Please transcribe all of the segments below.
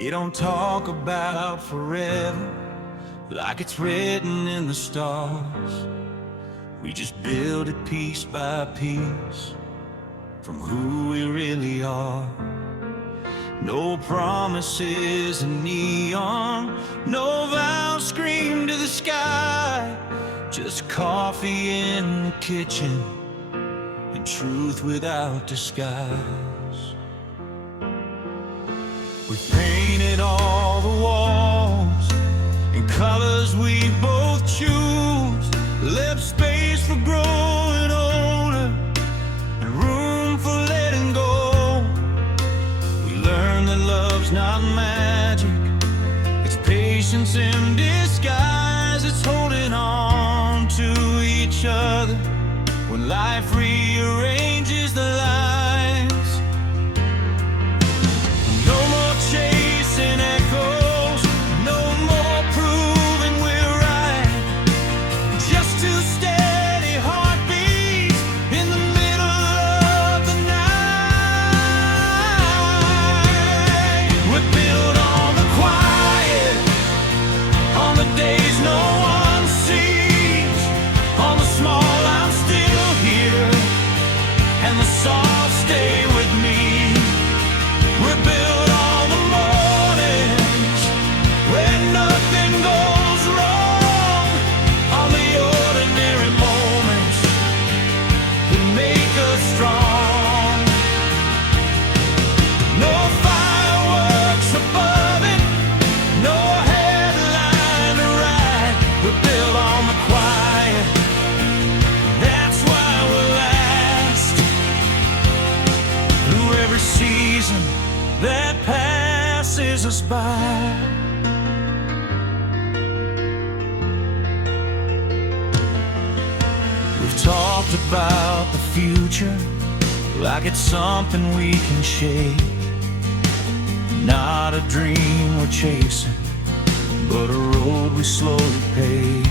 We don't talk about forever like it's written in the stars. We just build it piece by piece from who we really are. No promises in neon, no vows screamed to the sky. Just coffee in the kitchen and truth without disguise. We painted all the walls in colors we both choose. Left space for growing older and room for letting go. We learned that love's not magic, it's patience in disguise. It's holding on to each other when life rearranges the lines. No more chasing echoes, no more proving we're right. Just two steady heartbeats in the middle of the night. We're built on the quiet, on the days no one sees, on the small I'm still here, and the soft stay with me. We're built on the mornings when nothing goes wrong, on the ordinary moments that make us strong. No fireworks above it, no headline to ride. We're built on the quiet, that's why we'll last through every season that passes us by. We've talked about the future like it's something we can shape. Not a dream we're chasing, but a road we slowly pave.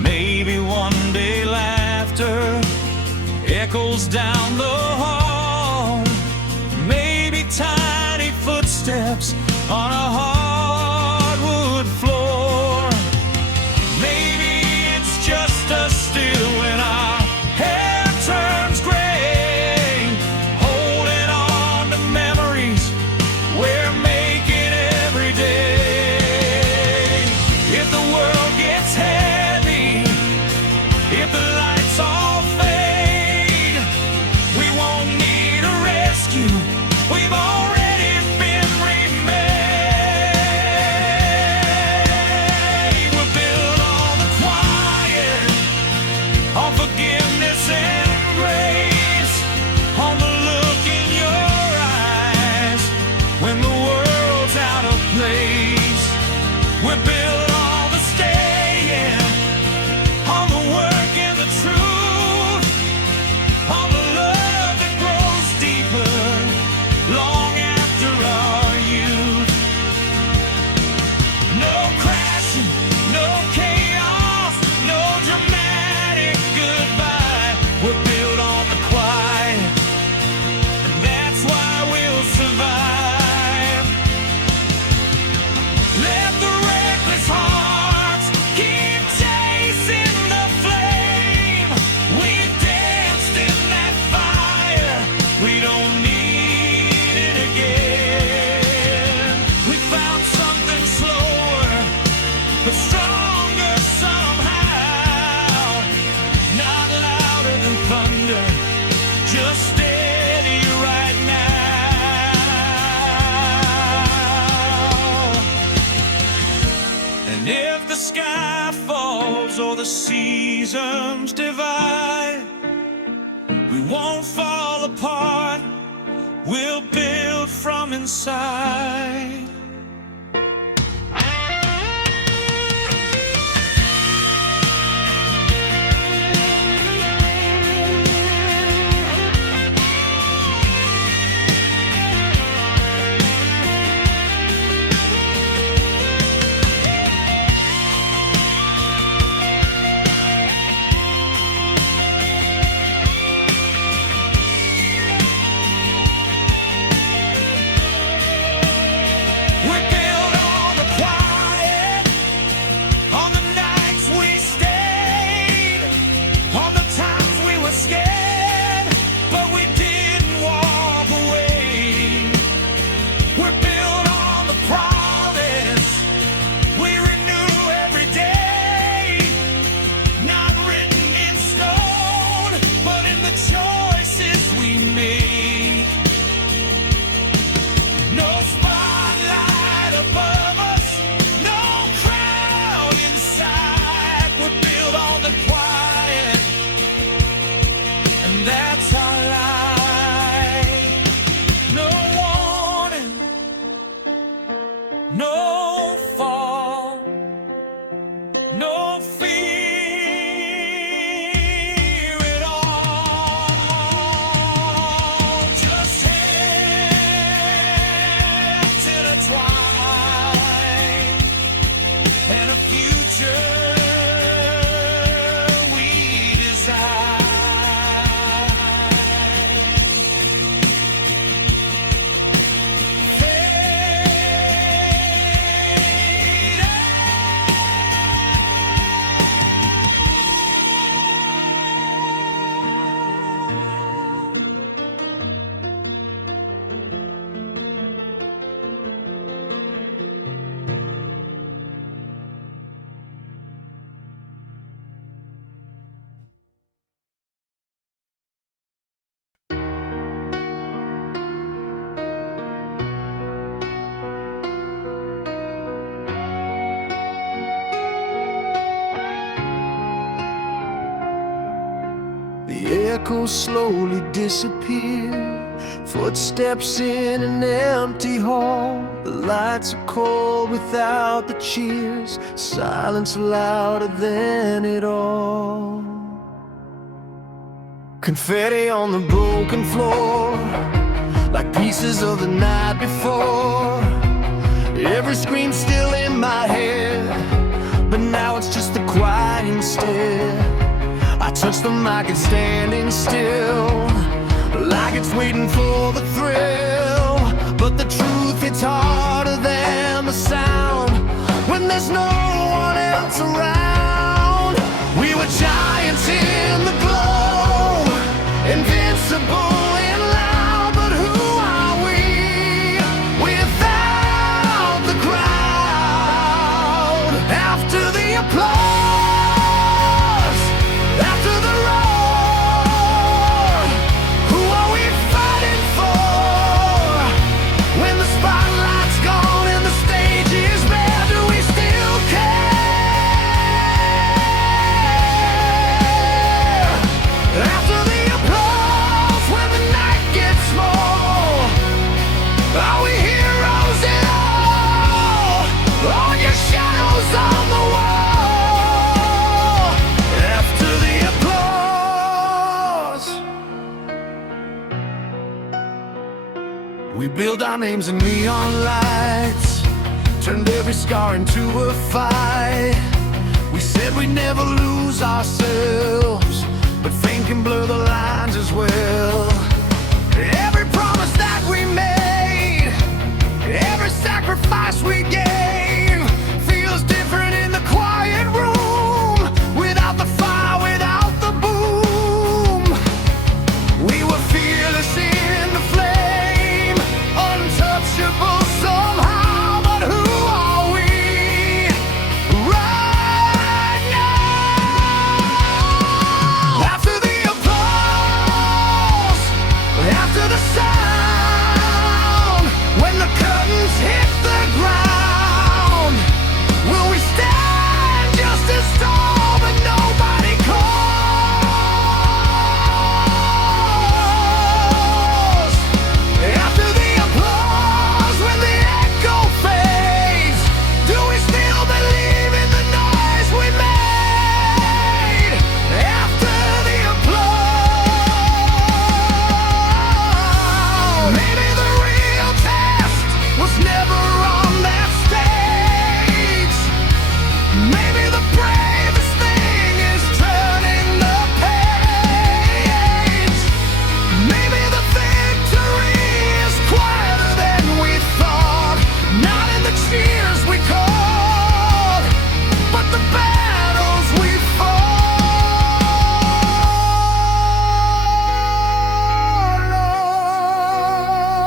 Maybe one day laughter echoes down the hall. Maybe tiny footsteps on a hardwood floor. Maybe it's just us still when our hair turns gray, holding on to memories we're making every day. If the world gets heavy, if the lights all fade, we won't need a rescue. We've already been remade. We're built on the quiet, on forgiveness and grace, on the look in your eyes when the world's out of place. We're built on the staying, on the work and the truth, on the love that grows deeper long after our youth. No crashing, no chaos, no dramatic goodbye. We're built on the quiet, and that's why we'll survive. Let the reckless hearts keep chasing the flame. We've danced in that fire, we don't need it again. We found something slower, but stronger somehow. Not louder than thunder, just steady right now. And if the sky falls or the seasons divide, we won't fall apart, we'll build from inside. The echoes slowly disappear, footsteps in an empty hall. The lights are cold without the cheers, silence louder than it all. Confetti on the broken floor, like pieces of the night before. Every scream still in my head, but now it's just the quiet instead. I touch the mic and standing still, like it's waiting for the thrill. But the truth hits harder than the sound when there's no one else around. We were giants in the glow, invincible and loud. But who are we without the crowd? After the applause, we build our names in neon lights, turned every scar into a fight. We said we'd never lose ourselves, but fame can blur the lines as well. Every promise that we made, every sacrifice we gave, feels different in the quiet room. Without the fire, without the boom, we were fearless in the flame, untouchable somehow. But who are we right now? After the applause, after the sound, when the curtains hit the ground, will we stand just as tall but nobody calls? After the applause, when the echo fades, do we still believe in the noise we made? After the applause, maybe the real test was never on that stage. Maybe the bravest thing is turning the page. Maybe the victory is quieter than we thought, not in the cheers we called, but the battles we fought.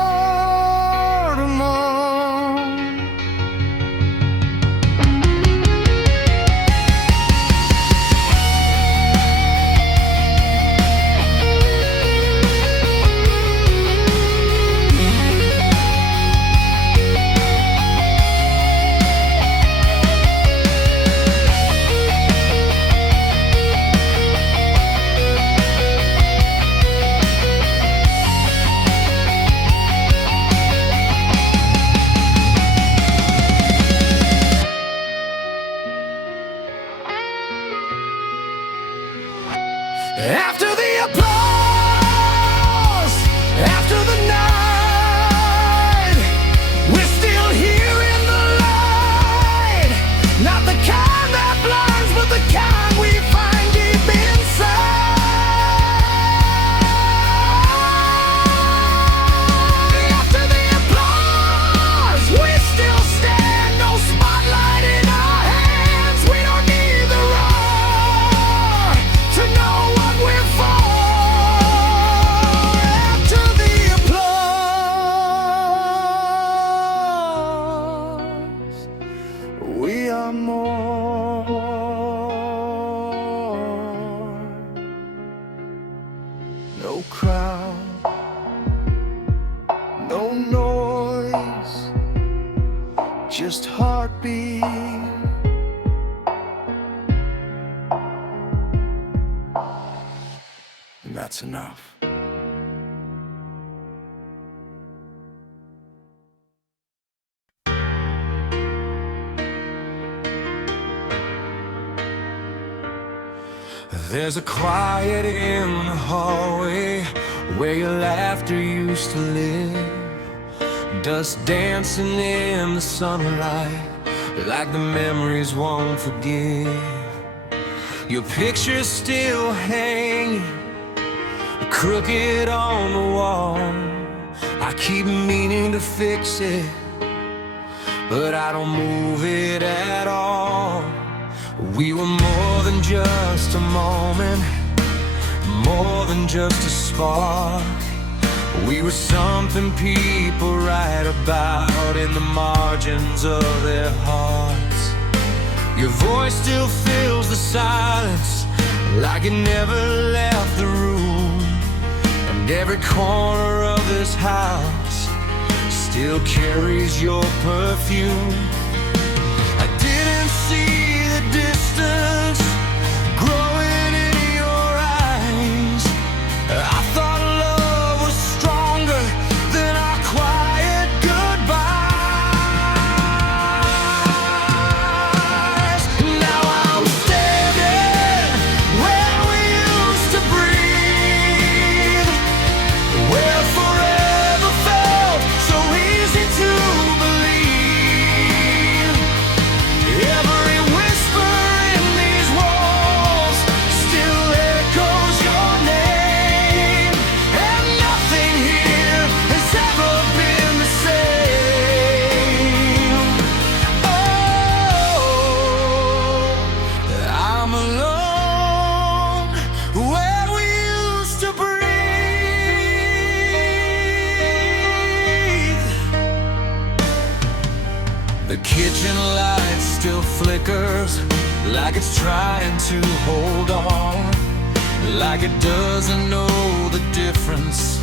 Lord, alone. After the applause, after the night, we're still here in the light. Not the kind that blinds, but the kind we find deep inside. After the applause, we still stand, no spotlight in our hands. We don't need the roar to know what we're for. After the applause, we are more. No crowd, no noise, just heartbeat. and that's enough. There's a quiet in the hallway where your laughter used to live. Dust dancing in the sunlight like the memories won't forgive. Your picture's still hanging crooked on the wall. I keep meaning to fix it, but I don't move it at all. We were more than just a moment, more than just a spark. We were something people write about in the margins of their hearts. Your voice still fills the silence like it never left the room. And every corner of this house still carries your perfume. I didn't see the distance growing in your eyes. I thought love was stronger than our quiet goodbyes. Now I'm standing where we used to breathe, where forever felt so easy to believe. Every whisper in these walls still echoes your name, and nothing here has ever been the same. Oh, I'm alone where we used to breathe. The kitchen light still flickers like it's trying to hold on, like it doesn't know the difference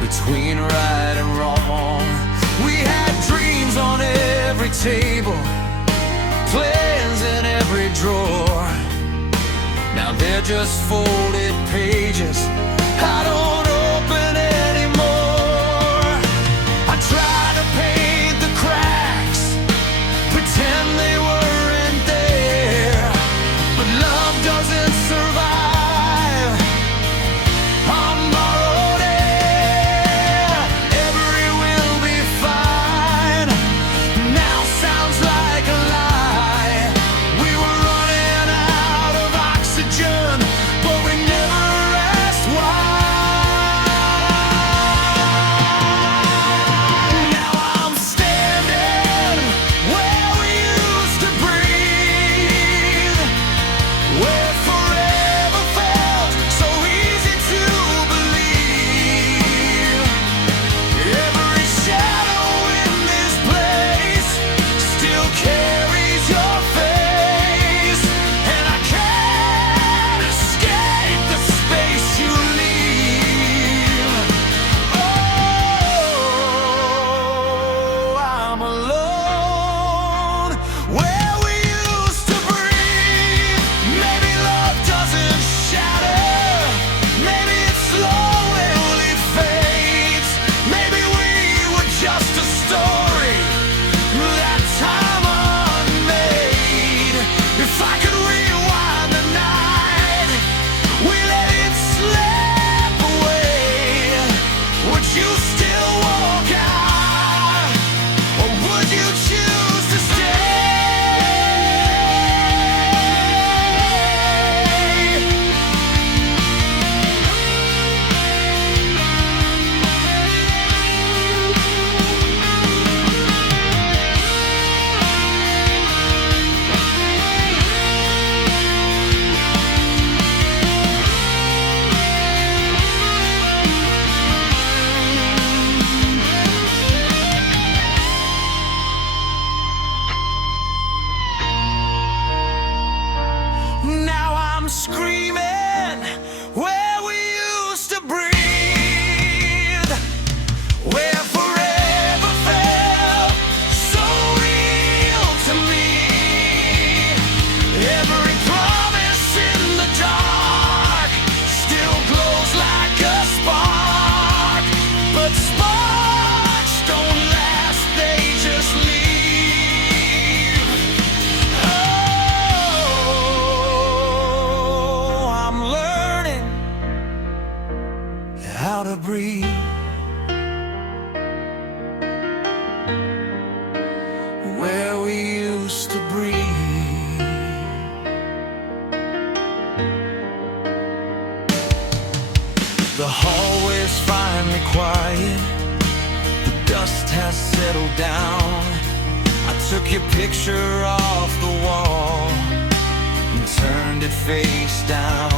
between right and wrong. We had dreams on every table, plans in every drawer. Now they're just folded pages I don't open anymore. I try to paint the cracks, pretend they weren't there, but love doesn't survive on borrowed air. Every will be fine now sounds like a lie. We were running out of oxygen, but we never breathe, where we used to breathe. The hallway's finally quiet, the dust has settled down. I took your picture off the wall and turned it face down.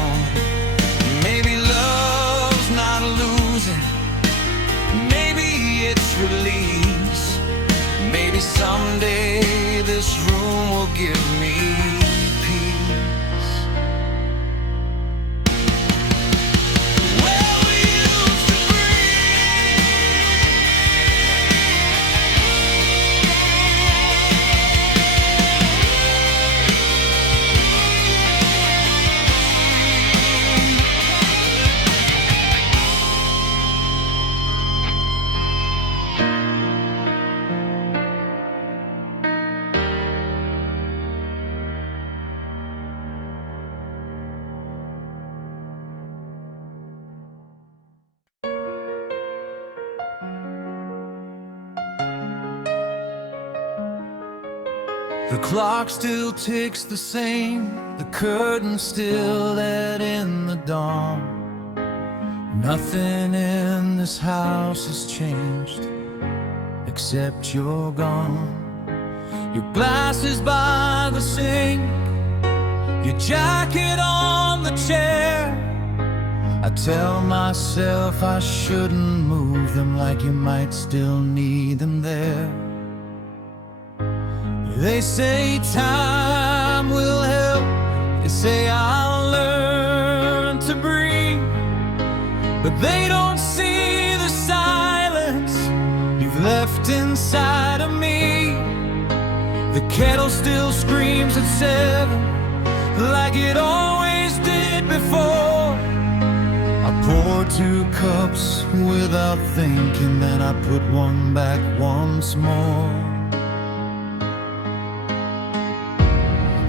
Maybe love's not losing, maybe it's release. Maybe someday this room will give me peace. Where we used to The clock still ticks the same, the curtains still let in the dawn. Nothing in this house has changed, except you're gone. Your glasses by the sink, your jacket on the chair. I tell myself I shouldn't move them, like you might still need them there. They say time will help, they say I'll learn to breathe, but they don't see the silence you've left inside of me. The kettle still screams at 7, like it always did before. I pour 2 cups without thinking, then I put one back once more.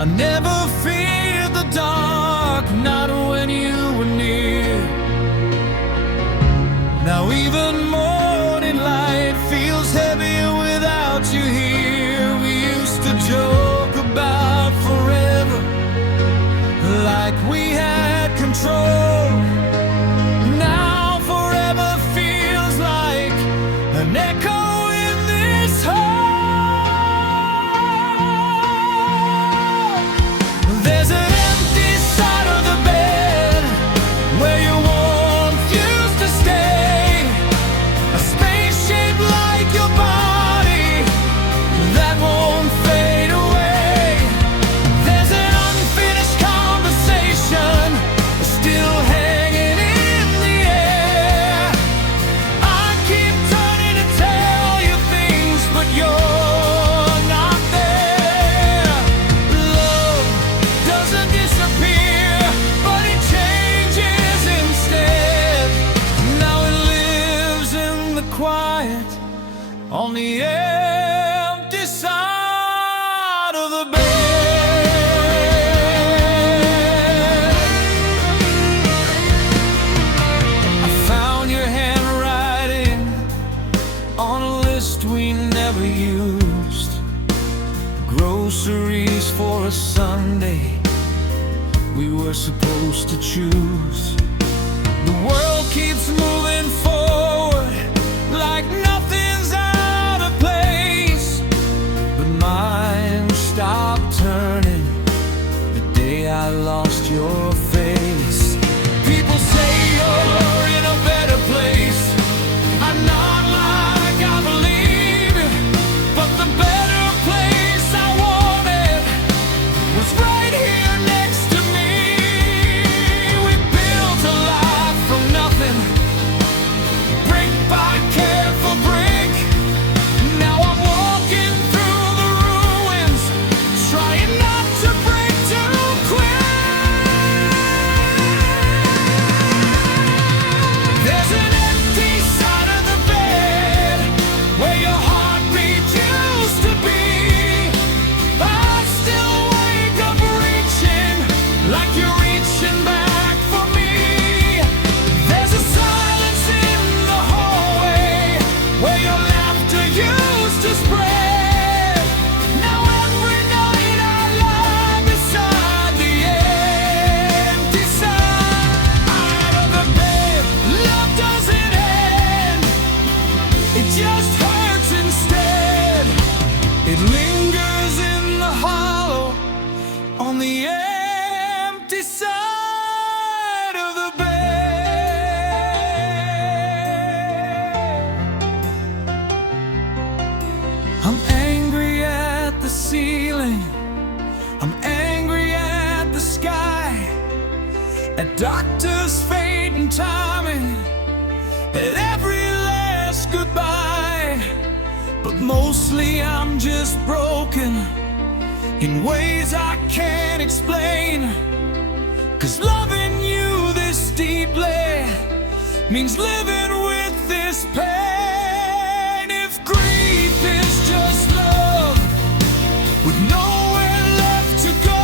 I never feared the dark, not when you were near. Now even morning light feels heavier without you here. We used to joke about forever, like we had control. Now forever feels like an echo in this hole. There's an empty side of the bed where you doctors fading timing at every last goodbye. But mostly I'm just broken in ways I can't explain. 'Cause loving you this deeply means living with this pain. If grief is just love with nowhere left to go,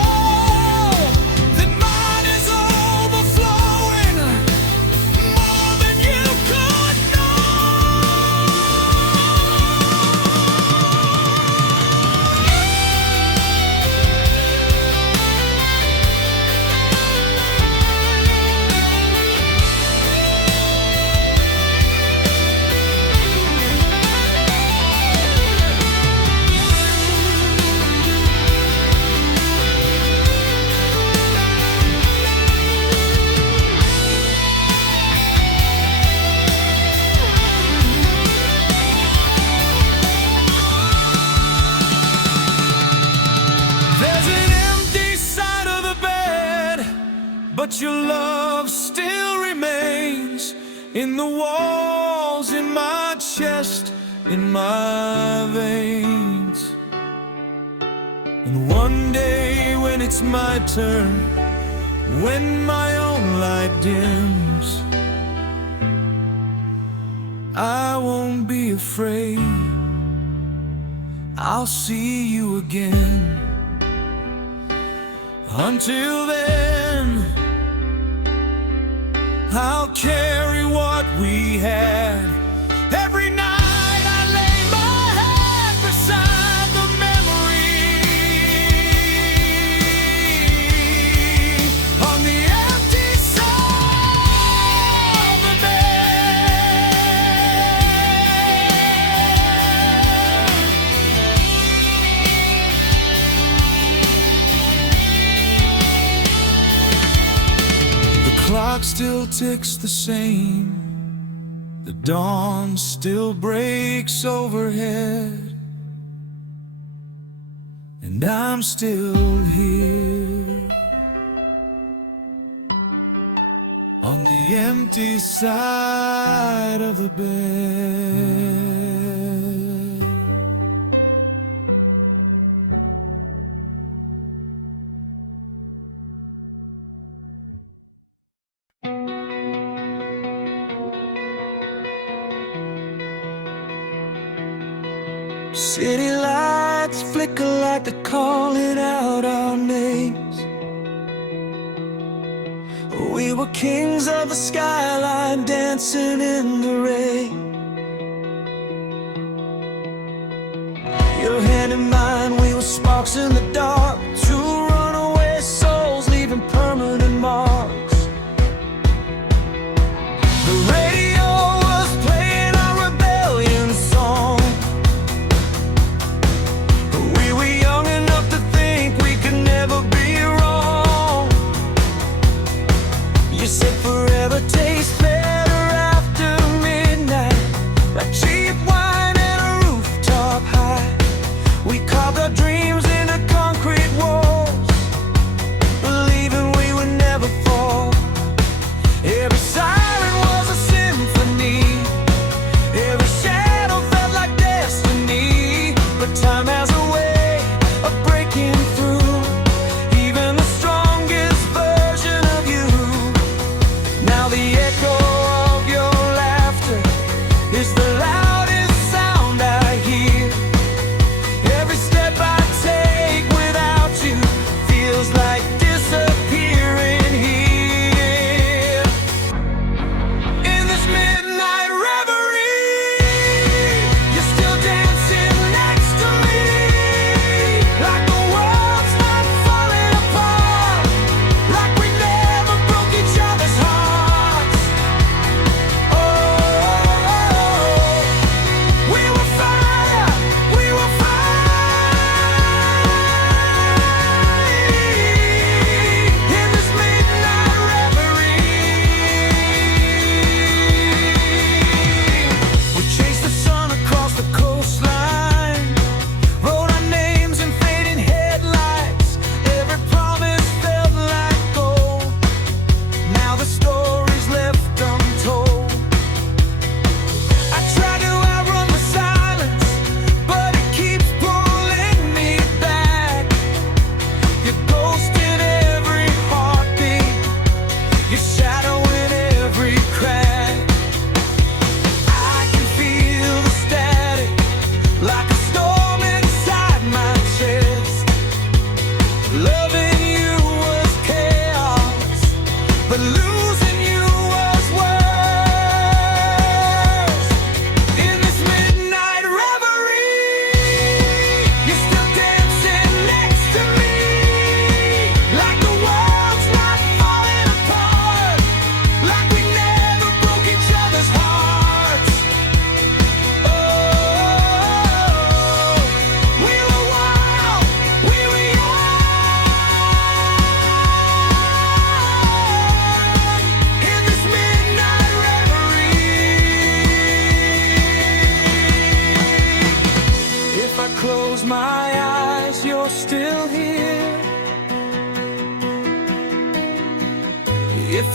then mine is overflowing more than you could know. But your love still remains in the walls, in my chest, in my veins. And one day when it's my turn, when my own light dims, I won't be afraid, I'll see you again. Until then, I'll carry what we had. Every night I lay my head beside the memory on the empty side of the bed. The clock still ticks the same, the dawn still breaks overhead, and I'm still here on the empty side of the bed. City lights flicker like they're calling out our names. We were kings of the skyline, dancing in the rain. Your hand in mine, we were sparks in the dark, two runaway souls leaving permanent marks. The radio was playing our rebellion song. We were young enough to think we could never be wrong. You said forever tastes better after midnight, like cheap wine and a rooftop high. We carved our dreams into concrete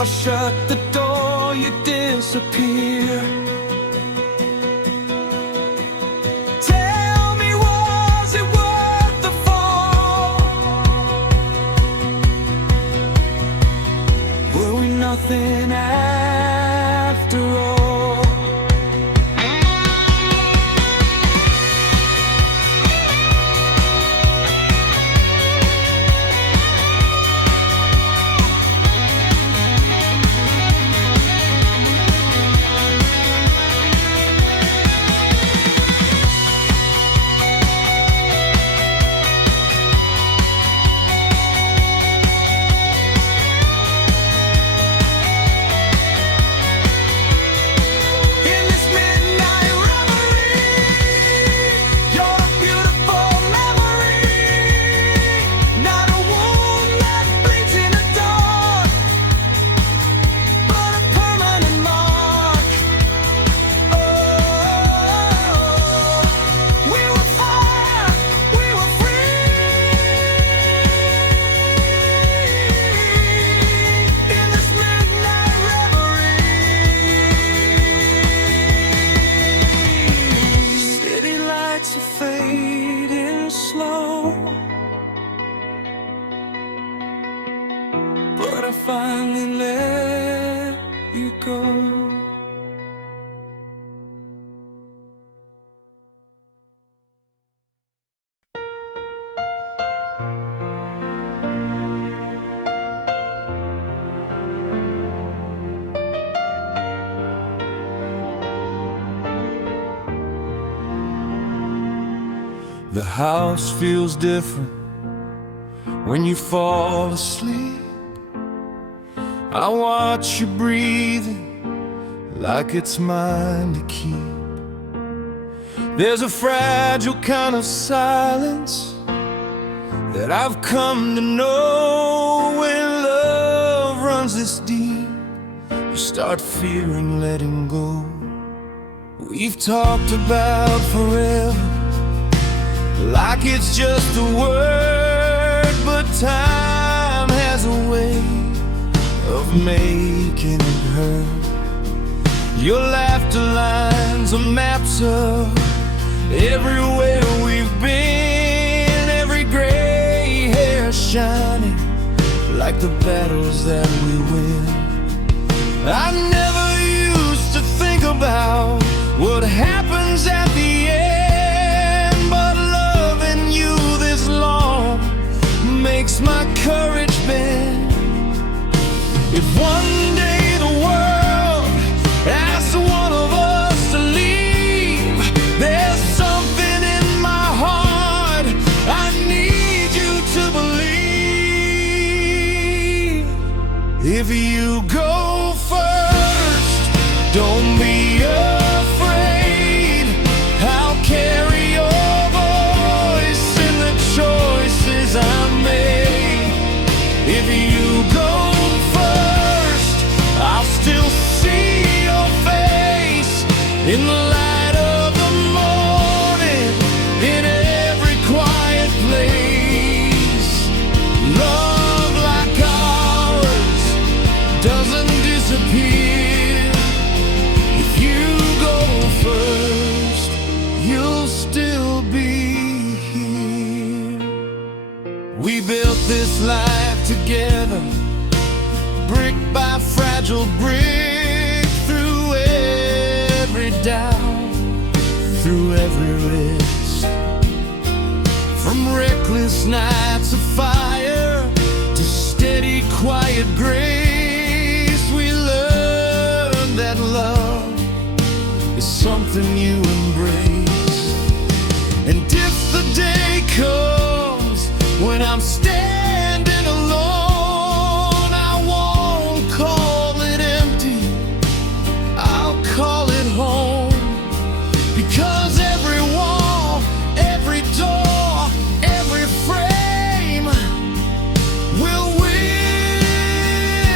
I shut the door, you disappear. Tell me, was it worth the fall? Were we nothing after all? But I finally let you go. The house feels different when you fall asleep. I watch you breathing like it's mine to keep. There's a fragile kind of silence that I've come to know. When love runs this deep, you start fearing letting go. We've talked about forever like it's just a word, but time has a way of making it hurt. Your laughter lines are maps of everywhere we've been, every gray hair shining like the battles that we win. I never used to think about what happens at the end, but loving you this long makes my courage bend. If one day the world asks one of us to leave, there's something in my heart I need you to believe. If you go first, don't be afraid. I'll carry your voice in the choices I make. If you go still see your face in the light of the morning, in every quiet place. Love like ours doesn't disappear. If you go first, you'll still be here. We built this life together, brick by fragile brick, through every doubt, through every risk. From reckless nights of fire to steady, quiet grace, we learned that love is something you embrace. And if the day comes when I'm standing alone, I won't call it empty, I'll call it home. Because every wall, every door, every frame will win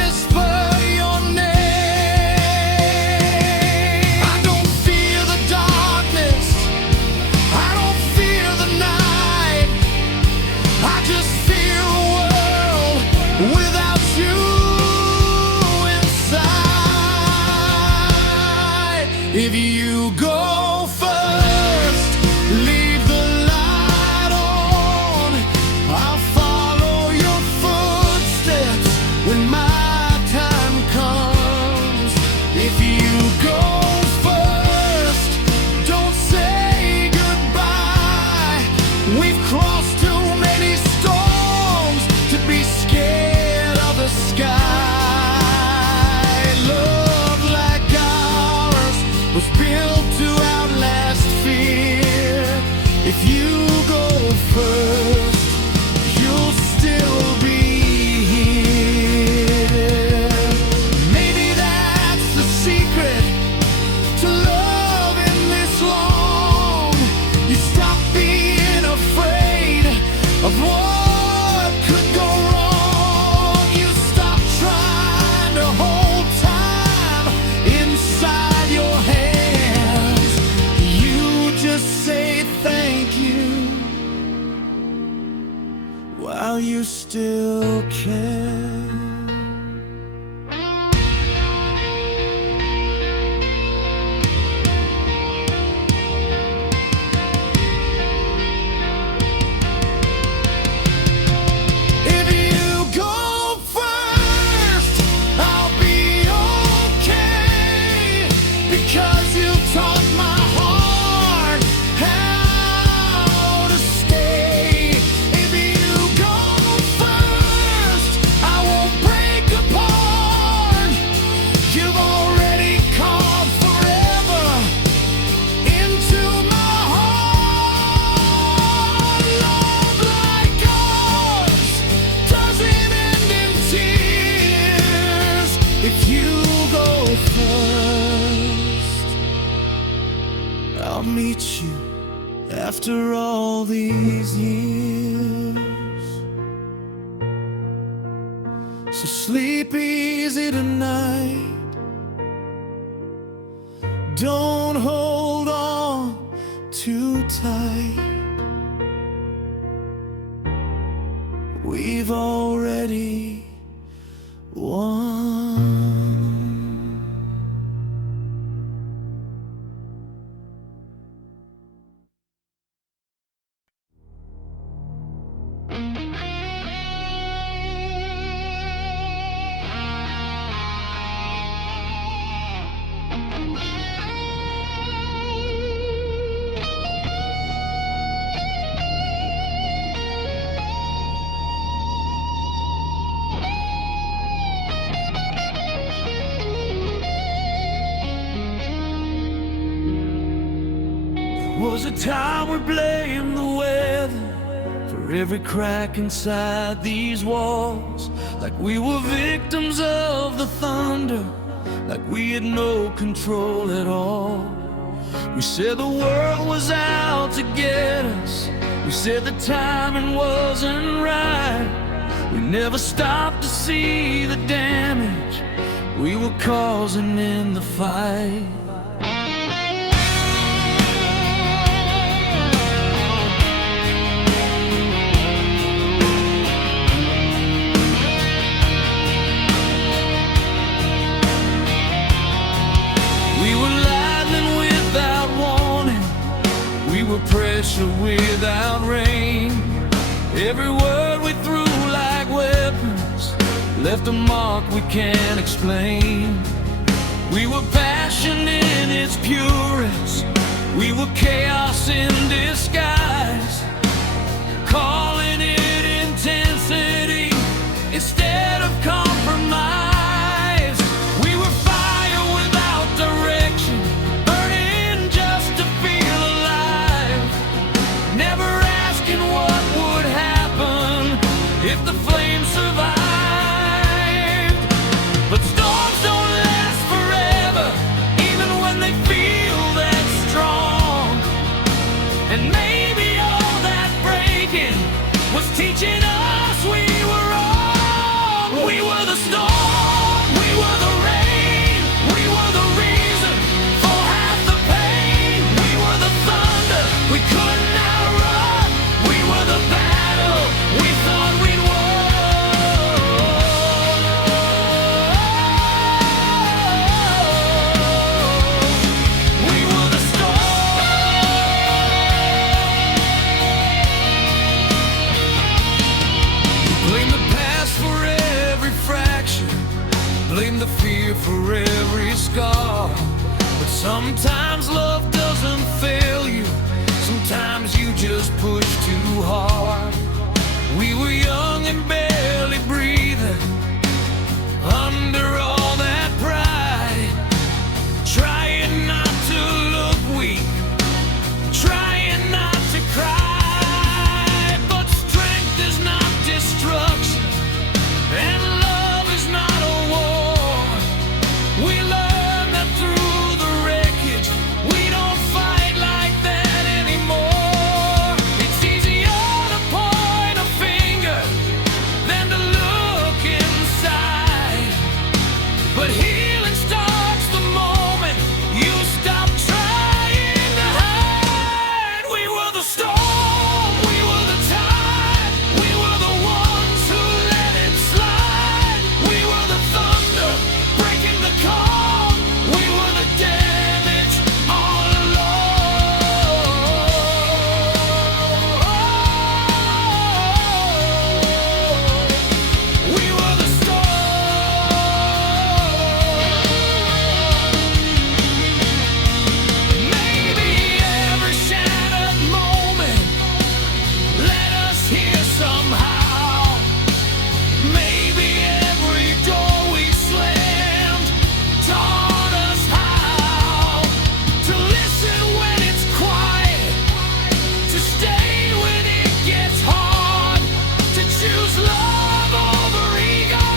If you go first, leave the light on. I'll follow your footsteps when my time comes. If you go first, don't say goodbye. We've crossed too many storms to be scared of the sky. Love like ours was built to outlast fear. If you go first, you'll still be here. Maybe that's the secret to loving this long. You stop being afraid of what could go wrong. You stop trying to hold time inside your hands. You just say thank you while you still can. If you go first, I'll be okay, because you taught my heart how to stay. If you go first, I won't break apart. You've already carved forever into my heart. Love like ours doesn't end in tears. If you go first, I'll meet you after all these years. So sleep easy tonight. Don't hold on too tight. We've already won. Was a time we blamed the weather for every crack inside these walls, like we were victims of the thunder, like we had no control at all. We said the world was out to get us. We said the timing wasn't right. We never stopped to see the damage we were causing in the fight. Pressure without rain. Every word we threw like weapons left a mark we can't explain. We were passion in its purest. We were chaos in disguise, calling it intensity instead of compromise. We were fire without direction, burning just to feel alive, never asking what would happen if the flame survived. But storms don't last forever, even when they feel that strong. And maybe Sometimes love doesn't fail you, sometimes you just push too hard. We were young and barely breathing under all that pride, trying not to look weak, trying not to cry. But strength is not destruction, and love is not a war. We learn that through the wreckage, we don't fight like that anymore. It's easier to point a finger than to look inside. But healing starts the moment you stop trying to hide. We were the storm, we were the tide, we were the ones who let it slide. We were the thunder breaking the calm, we were the damage all alone. We were the storm. Maybe every shattered moment led us here somehow. Maybe every door we slammed taught us how to listen when it's quiet, to stay when it gets hard, to choose love over ego,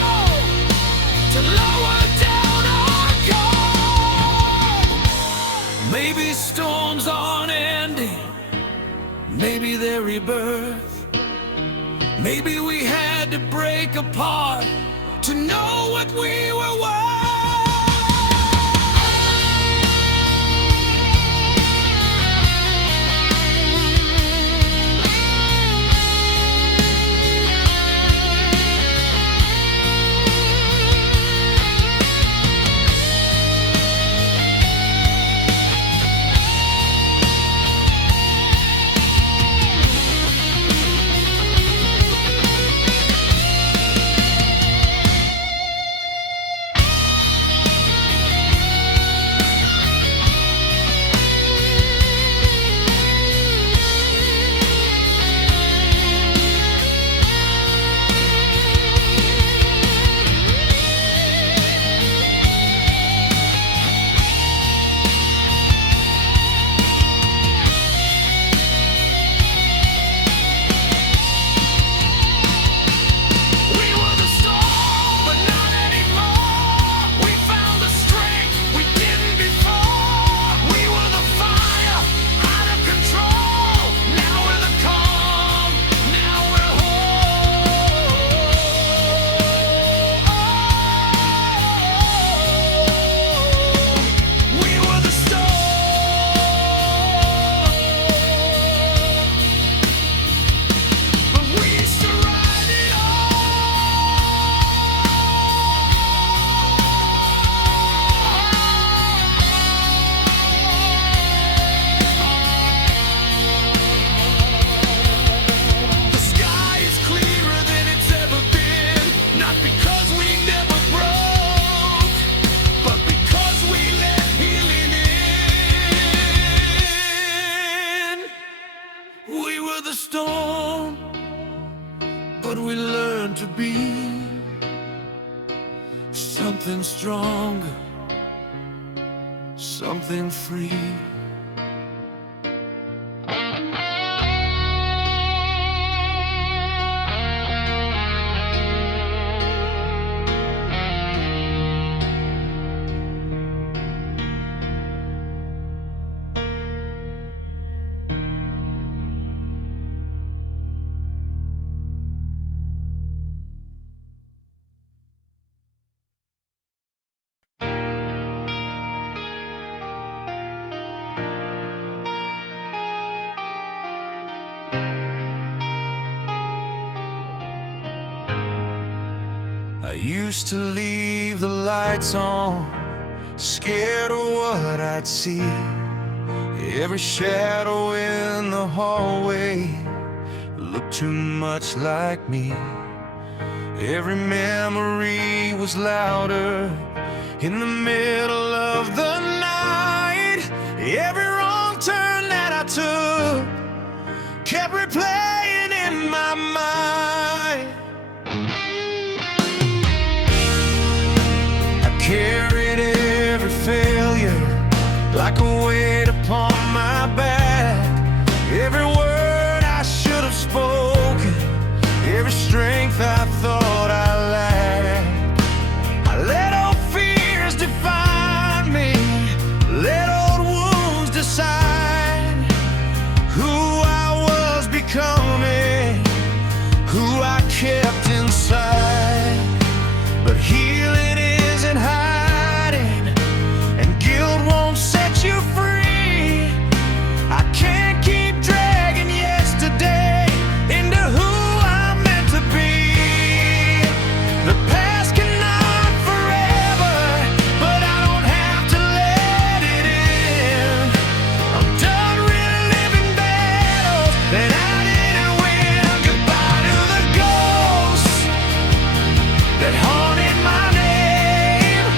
to lower down our guard. Maybe storms aren't ending, maybe they're rebirth. Maybe we had to break apart to know what we were worth. We were the storm, but not anymore. We found the strength we didn't before. We were the fire, out of control. Now we're the calm, now we're whole. We were the storm, but we used to ride it The sky is clearer than it's ever been, not because we never broke, but because we let healing in. We were the storm, but we learned to be something stronger, something free. I used to leave the lights on, scared of what I'd see. Every shadow in the hallway looked too much like me. Every memory was louder in the middle of the night. kept replaying in my mind. I carried every failure like a weight upon my back. Every word I should have spoken, every strength I thought I lacked. I let old fears define me, let old wounds decide who I was becoming, who I kept inside. But healing isn't hiding, and guilt won't set you free. I can't keep dragging yesterday into who I'm meant to be. The past cannot forever, but I don't have to let it in. I'm done reliving battles that I didn't win. Goodbye to the ghosts that haunted my name.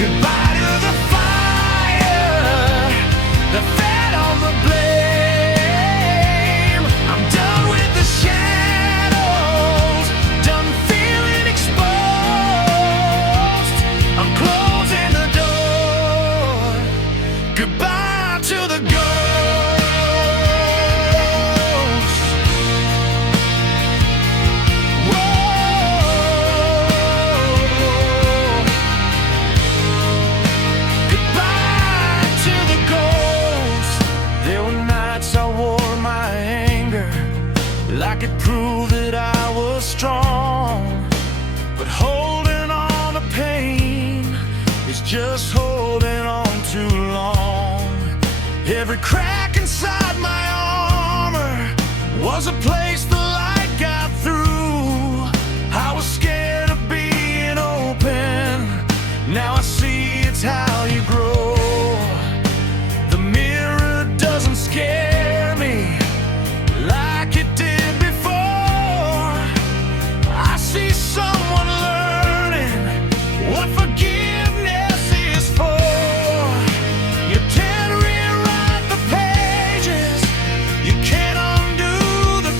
Goodbye to the fire that fed on the blame. I'm done with the shadows, done feeling exposed. I'm closing the door. Goodbye to the ghosts. Goodbye to the ghosts. There were nights I wore my anger like it proved that I was strong. But holding on to pain is just holding on too long. Every crack inside my armor was a place the light got through. I was scared of being open. Now I see it's how you grow. The mirror doesn't scare me like it did before. I see someone learning what forgiveness is for. You can't rewrite the pages, you can't undo the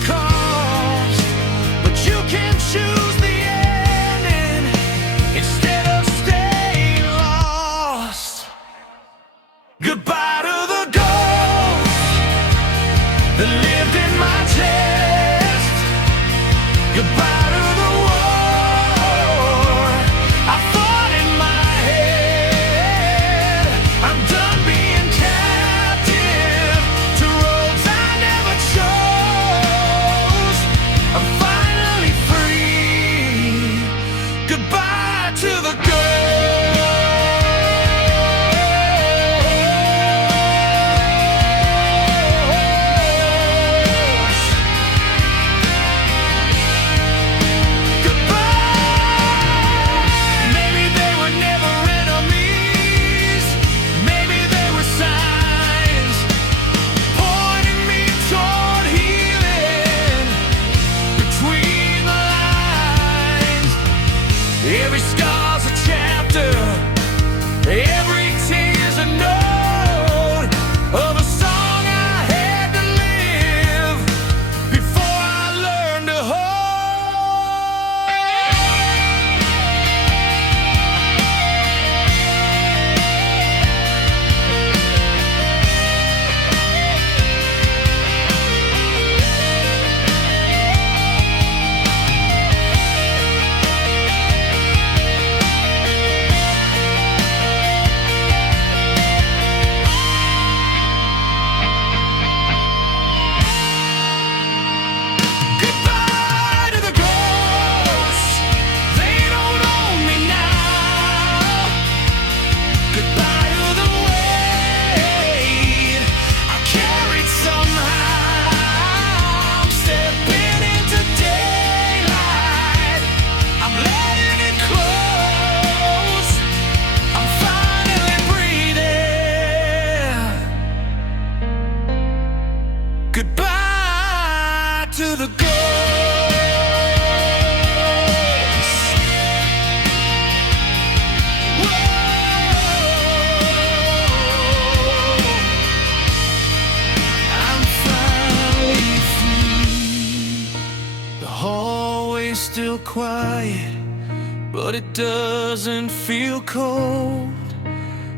but it doesn't feel cold.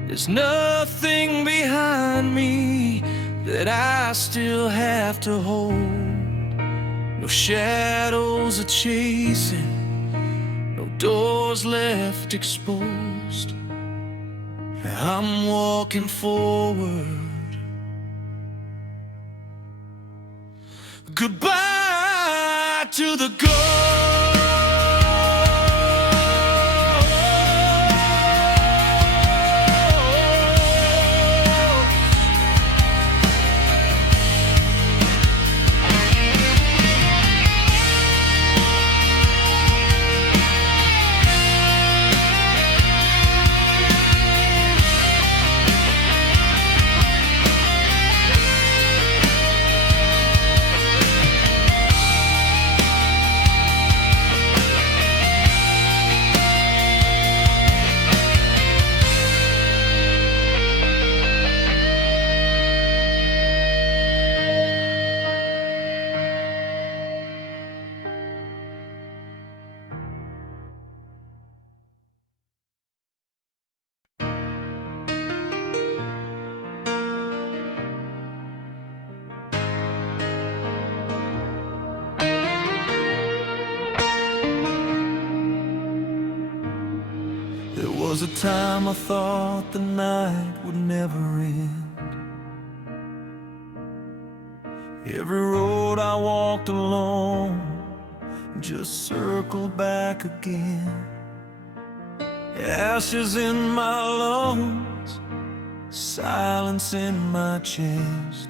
There's nothing behind me that I still have to hold. No shadows are chasing, no doors left exposed. I'm walking forward. Goodbye to the ghost. There was a time I thought the night would never end. Every road I walked alone just circled back again. Ashes in my lungs, silence in my chest.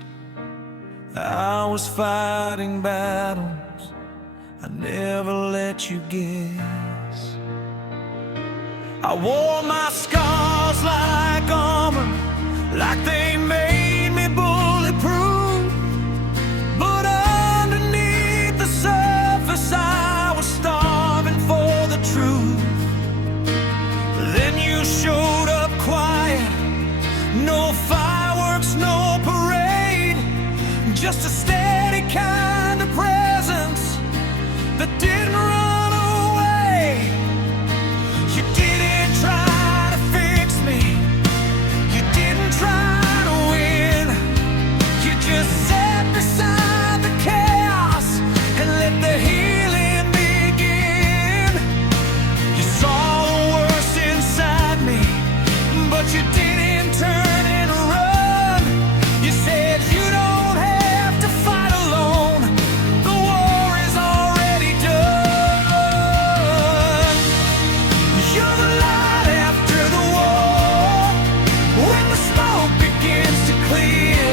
I was fighting battles I never let you guess. I wore my scars like armor, like they made me bulletproof. But underneath the surface I was starving for the truth. Then you showed up quiet, no fireworks, no parade, just a steady kind of presence that didn't run away. You didn't try to fix me, you didn't try to win. You just sat beside the chaos and let the healing begin. You saw the worst inside me, but you didn't turn and run. You said you don't have to fight alone, the war is already done. You're the light after the war, when the smoke begins to clear.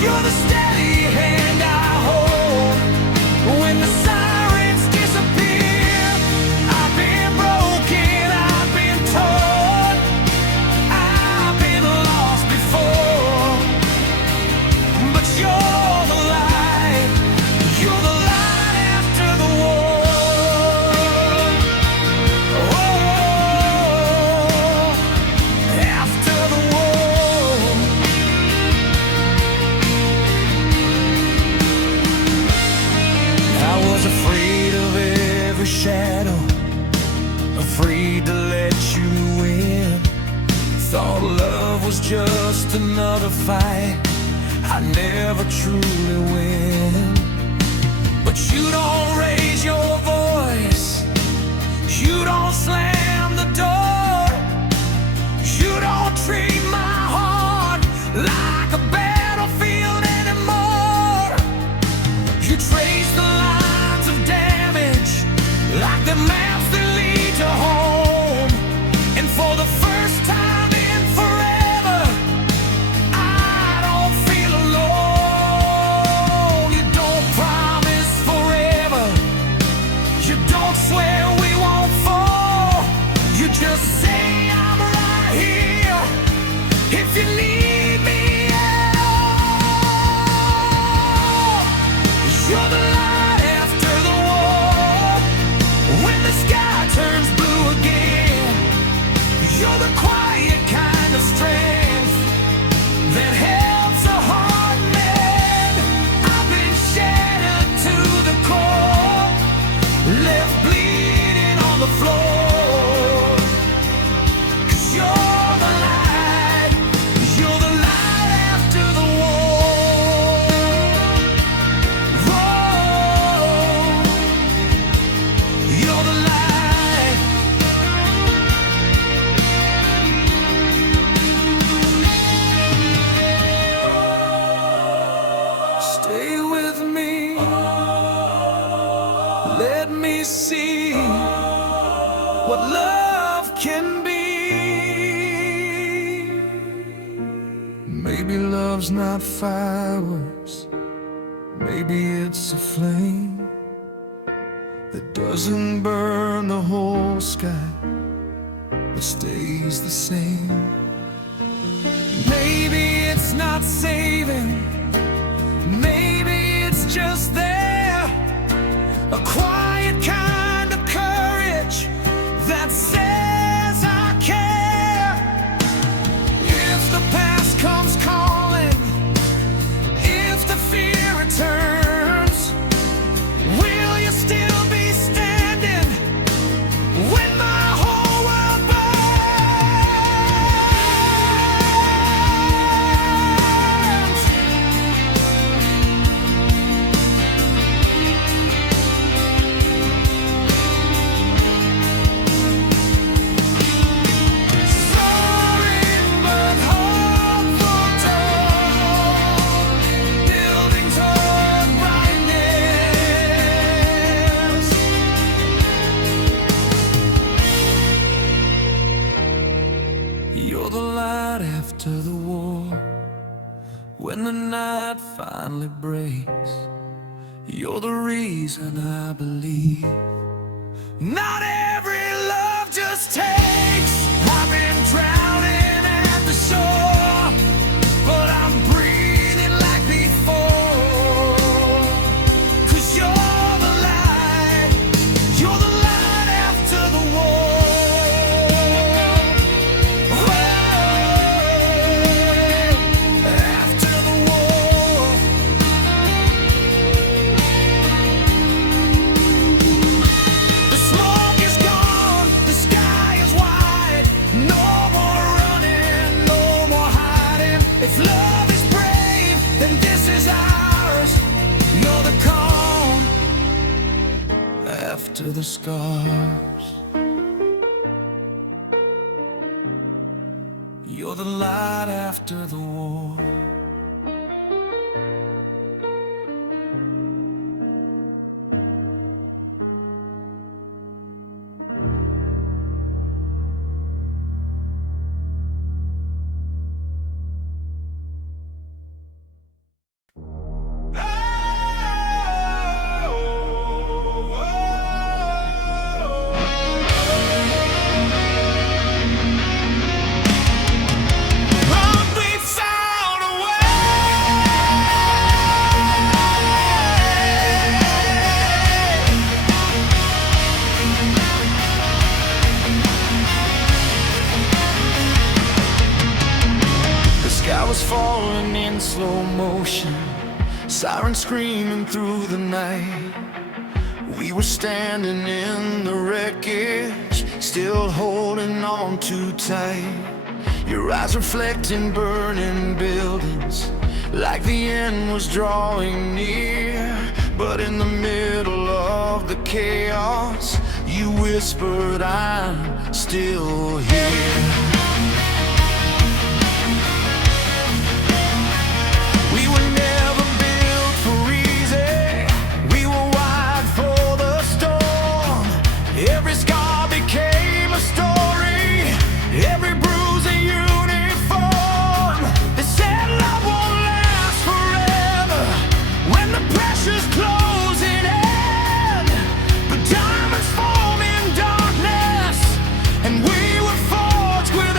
You're the steady hand I hold when the sirens disappear. I've been broken, I've been torn, I've been lost before, but you're the light after the war. Oh, after the war. I was afraid of every shadow, afraid to let you in. Thought love was just another fight I never truly win. But you don't raise your voice, you don't slam the door, you don't treat my heart like a battlefield anymore. You trace the lines of damage like the maps that lead to home. And for the first time in forever, I don't feel alone. You don't promise forever, you don't swear we won't fall. You just say I'm right here if you need me at all. You're the light after the war, when the sky turns blue again. You're the quiet kind of strength that helps a hard man. I've been shattered to the core, left bleeding on the floor. love's not fireworks, maybe it's a flame that doesn't burn the whole sky, but stays the same. Maybe it's not saving, maybe it's just there, a quiet kind of courage that says I care. If the past comes calling, if the fear returns, will you still be standing when my whole world burns? Soaring but hopeful tall, building toward brightness. You're the light after the war, when the night finally breaks. You're the reason I believe not every love just takes. I've been drowning at the shore, but I'm breathing like before. 'Cause you're the light after the war. After the war. The smoke is gone, the sky is wide. No more running, no more hiding. If love is brave, then this is ours. You're the calm after the scars. You're the light after the war. We found a way. The sky was falling in slow motion, sirens screaming through the night. We were standing in the wreckage, still holding on too tight. Your eyes reflecting burning buildings, like the end was drawing near. But in the middle of the chaos, you whispered, I'm still here. We were never built for easy, we were wired for the storm. Every scar became a story, every bruise a uniform. They said love won't last forever when the pressure's closing in. But diamonds form in darkness, and we were forged with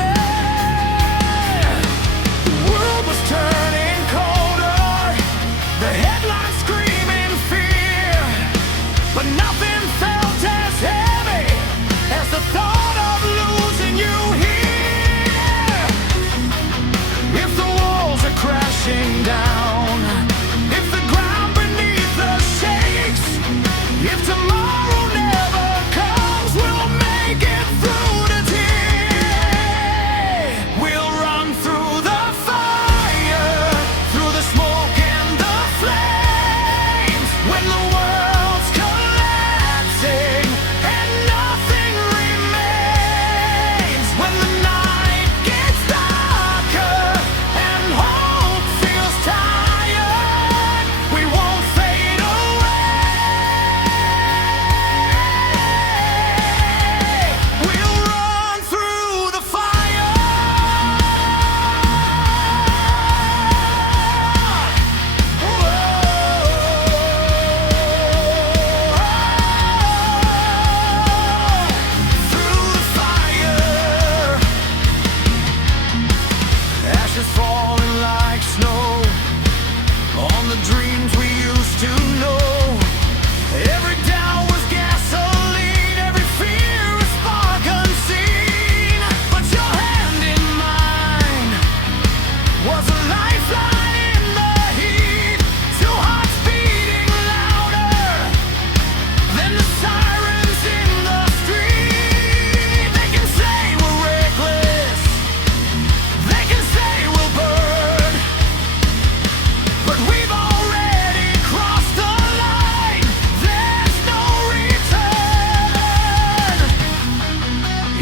ashes falling like snow on the dreams we used to know. Every doubt was gasoline, every fear a spark unseen. But your hand in mine was a lifeline in the heat. Two hearts beating louder than the sirens in the street. They can say we're reckless, they can say we'll burn, but we've already crossed the line. There's no return.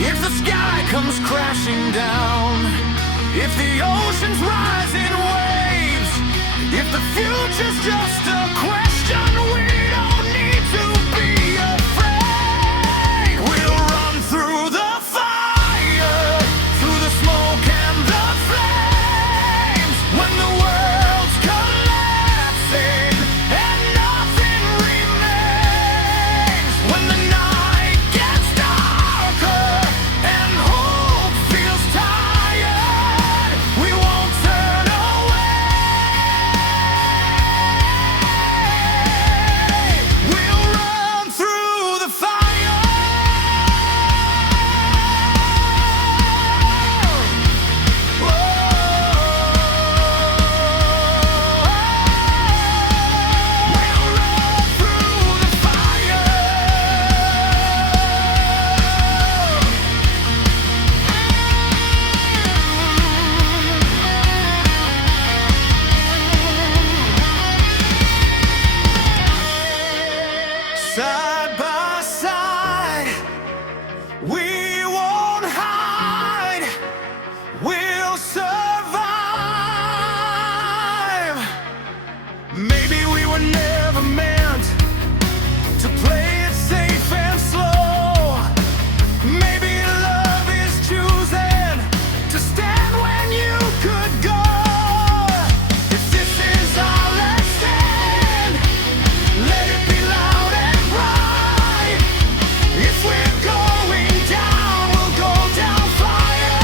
If the sky comes crashing down, if the oceans rise in waves, if the future's just a question, we don't need to be afraid. We'll run through the fire, through the smoke and the flames. When the world's collapsing and nothing remains, when the night gets darker and hope feels tired, we won't turn away. We'll run through the fire. We'll run through the fire. Side by side, we won't hide. We'll survive. Maybe we were never meant to play it safe and slow. Maybe love is choosing to stand when you could go. If this is our last stand, let it be loud and bright. If we're going down, we'll go down fire.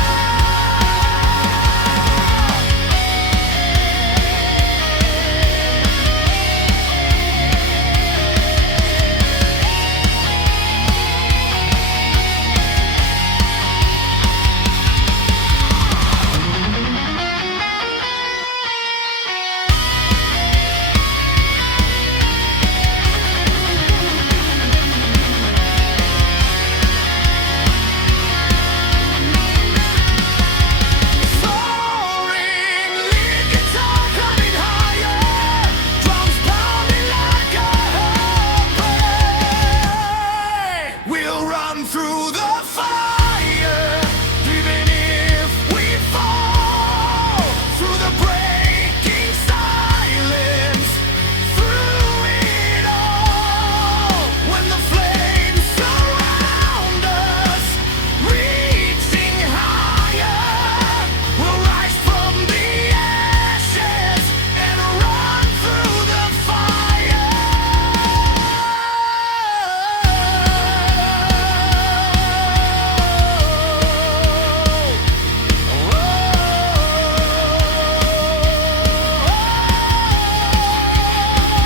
Soaring, lead guitar coming higher, drums pounding like a heartbreak. We'll run through the fire, even if we fall, through the breaking silence, through it all. When the flames surround us, reaching higher, we'll rise from the ashes and run through the fire.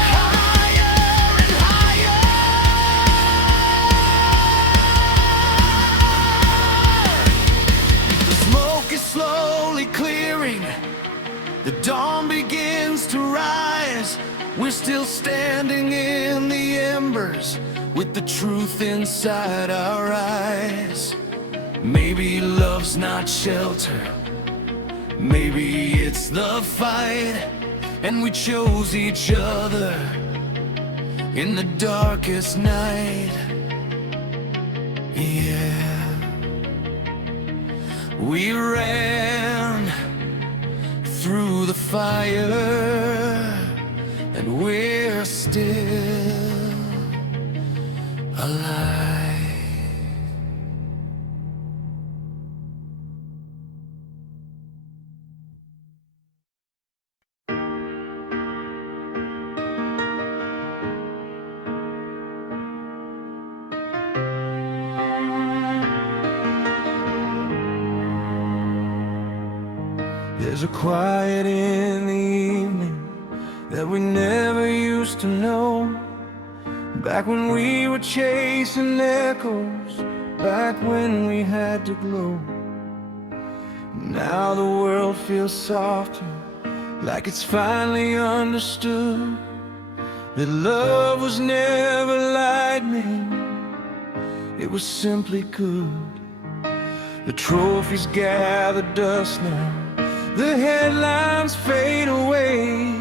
Higher and higher. The smoke is slowly clearing, the dawn begins to rise. We're still standing in the embers with the truth inside our eyes. Maybe love's not shelter, maybe it's the fight, and we chose each other in the darkest night. Yeah, we ran through the fire, and we're still alive. There's a quiet in the evening that we never used to know. Back when we were chasing echoes, back when we had to glow. Now the world feels softer, like it's finally understood that love was never lightning, it was simply good. The trophies gather dust now, the headlines fade away.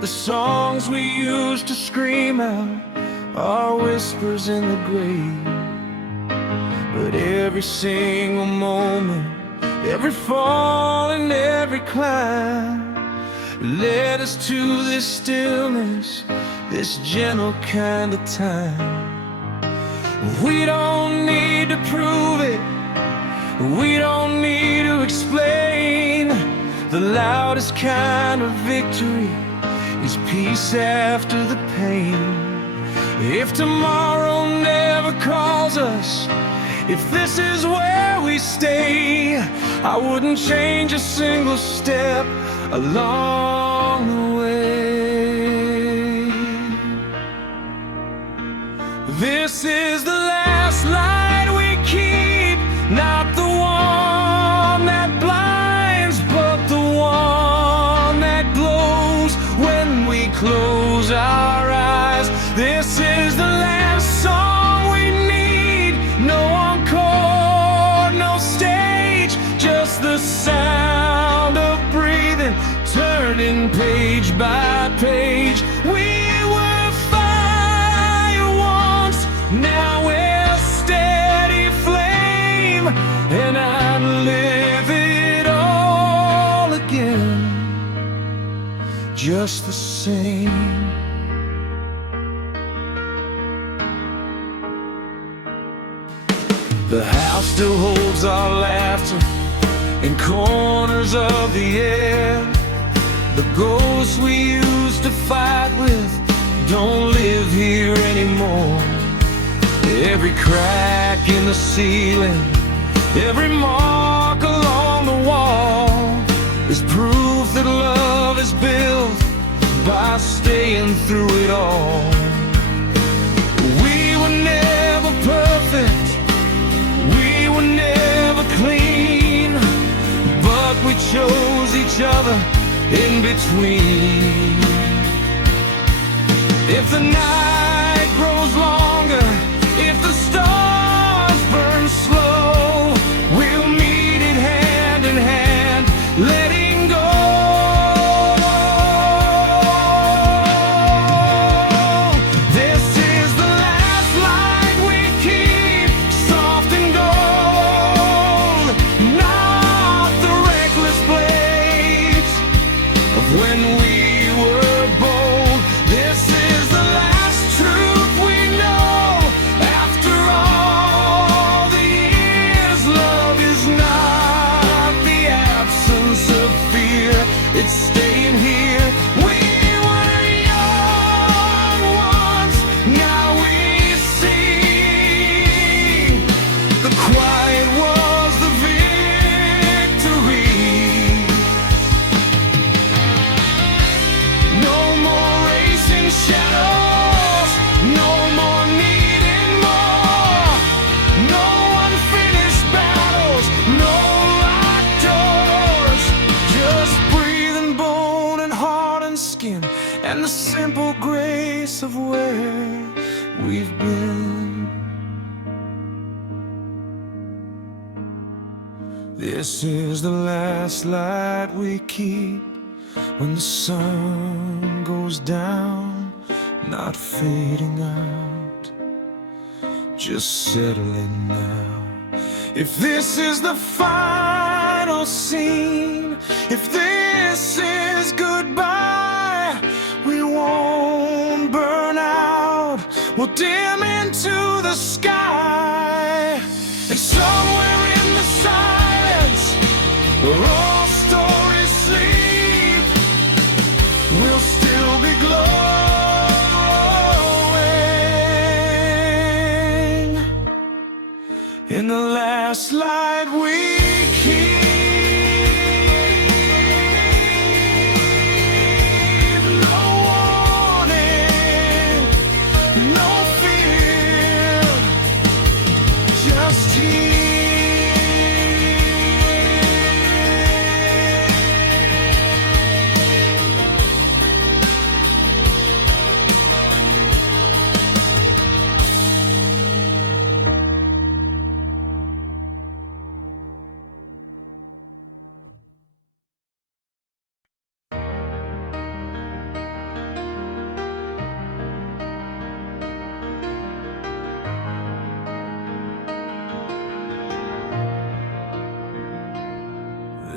The songs we used to scream out are whispers in the grave. But every single moment, every fall and every climb led us to this stillness, this gentle kind of time. We don't need to prove it, we don't need to explain. The loudest kind of victory is peace after the pain. If tomorrow never calls us, if this is where we stay, I wouldn't change a single step along the way. This is the last light we keep, not the one that blinds, but the one that glows when we close our eyes. This is the last song we need, no encore, no stage, just the sound of breathing, turning page by page. We were fire once, now we're steady flame, and I'd live it all again, just the same. The house still holds our laughter in corners of the air. The ghosts we used to fight with don't live here anymore. Every crack in the ceiling, every mark along the wall is proof that love is built by staying through it all. We were never perfect, we were never clean, but we chose each other in between. If the night grows longer, if the stars burn slow, we'll meet it hand in hand, letting go. This is the last light we keep, soft and gold, not the reckless blades of when we were bold. This is the last truth we know. After all the years, love is not the absence of fear, it's staying here. We were young once, now we see the quiet was the victory. No more racing shadows, no more needing more, no unfinished battles, no locked doors, just breathing bone and heart and skin, and the simple grace of where we've been. This is the last light we keep when the sun goes down, not fading out, just settling now. If this is the final scene, if this is goodbye, we won't burn out, we'll dim into the sky, and somewhere in the silence where all stories sleep, we'll still be glowing in the last light we keep.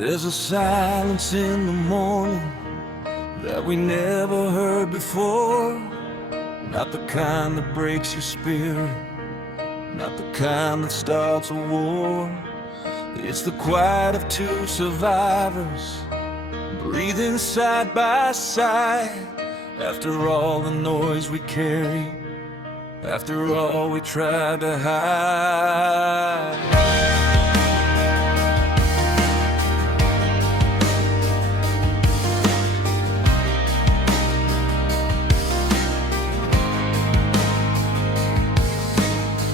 There's a silence in the morning that we never heard before. Not the kind that breaks your spirit, not the kind that starts a war. It's the quiet of two survivors, breathing side by side. After all the noise we carry, after all we tried to hide.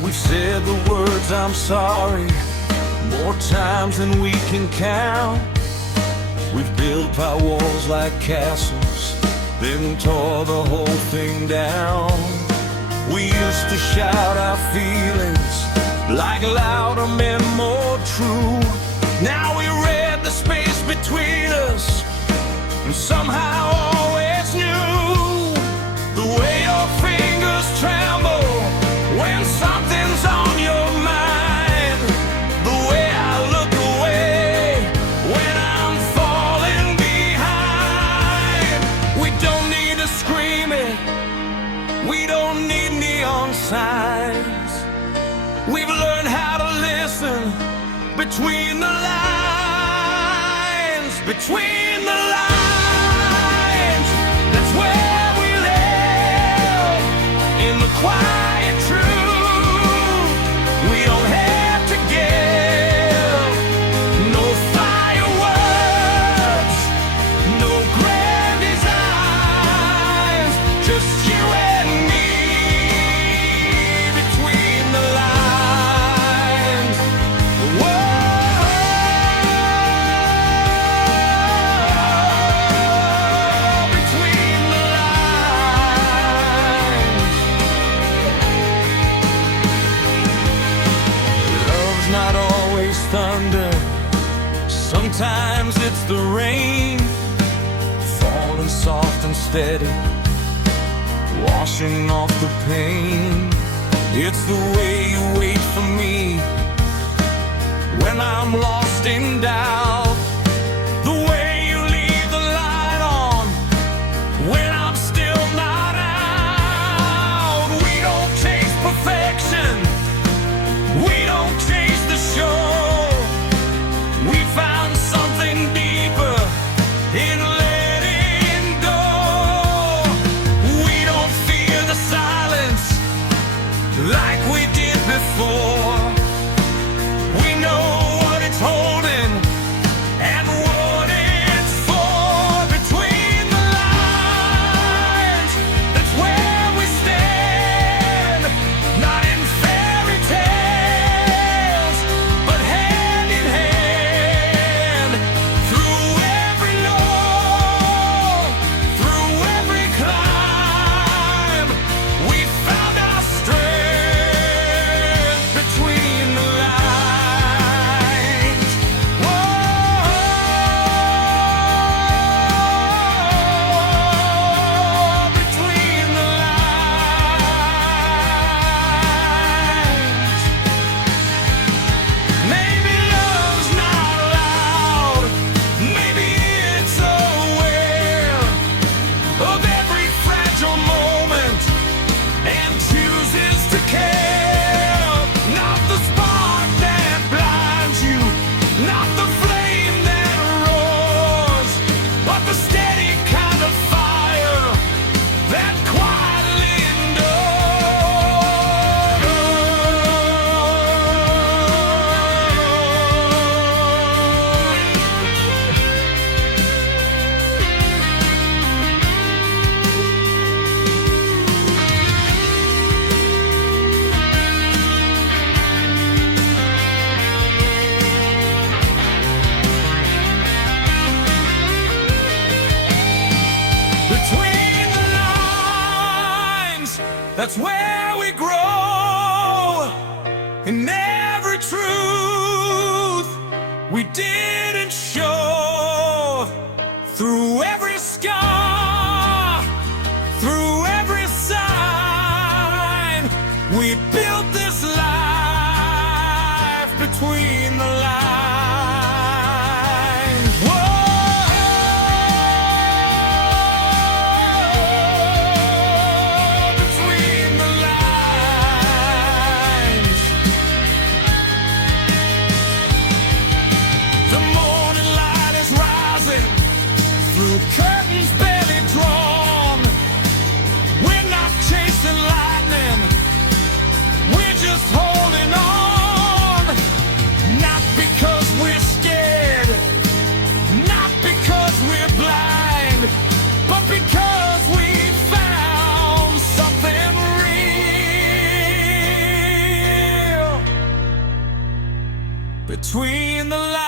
We've said the words I'm sorry more times than we can count. We've built our walls like castles, then tore the whole thing down. We used to shout our feelings like louder men, more true. Now we read the space between us and somehow always knew the way your fingers tremble when something's on your mind, the way I look away when I'm falling behind. We don't need to scream it, we don't need neon signs. We've learned how to listen between the lines, between the lines. That's where we live, in the quiet truth. We don't have to give no fireworks, no grand designs, just you and me between the lines. Whoa, between the lines. Love's not always thunder, sometimes it's the rain, falling soft and steady, washing off the pain. It's the way you wait for me when I'm lost in doubt, the way you leave the light on when I'm still not out. We don't chase perfection, we don't chase the show. We found something deeper in letting go. We don't fear the silence like we did before. We know what it's holding and what it's for. Between the lines, that's where we stand. Not in fairy tales, but hand in hand. Through every low, through every climb, we found our strength between the lines. Whoa, between the lines. Maybe love's not loud, maybe it's aware of every fragile moment and chooses to care. Not the spark that blinds you, not the flame that roars, but the steady kind of fire that quietly between the lines, that's where we grow. In every truth we didn't show, through every scar, through every sign, we built this life between the lines. Curtains barely drawn. We're not chasing lightning. We're just holding on. Not because we're scared, not because we're blind, but because we found something real between the lines.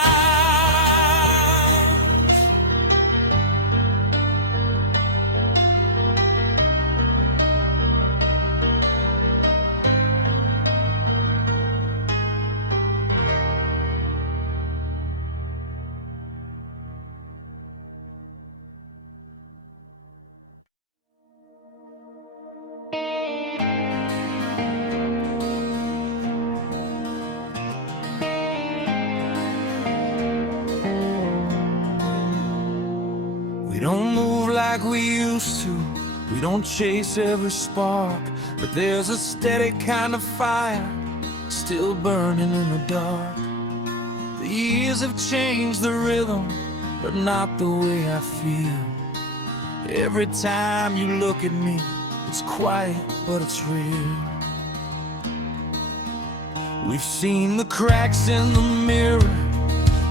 We don't move like we used to. We don't chase every spark, but there's a steady kind of fire still burning in the dark. The years have changed the rhythm, but not the way I feel. Every time you look at me, it's quiet, but it's real. We've seen the cracks in the mirror.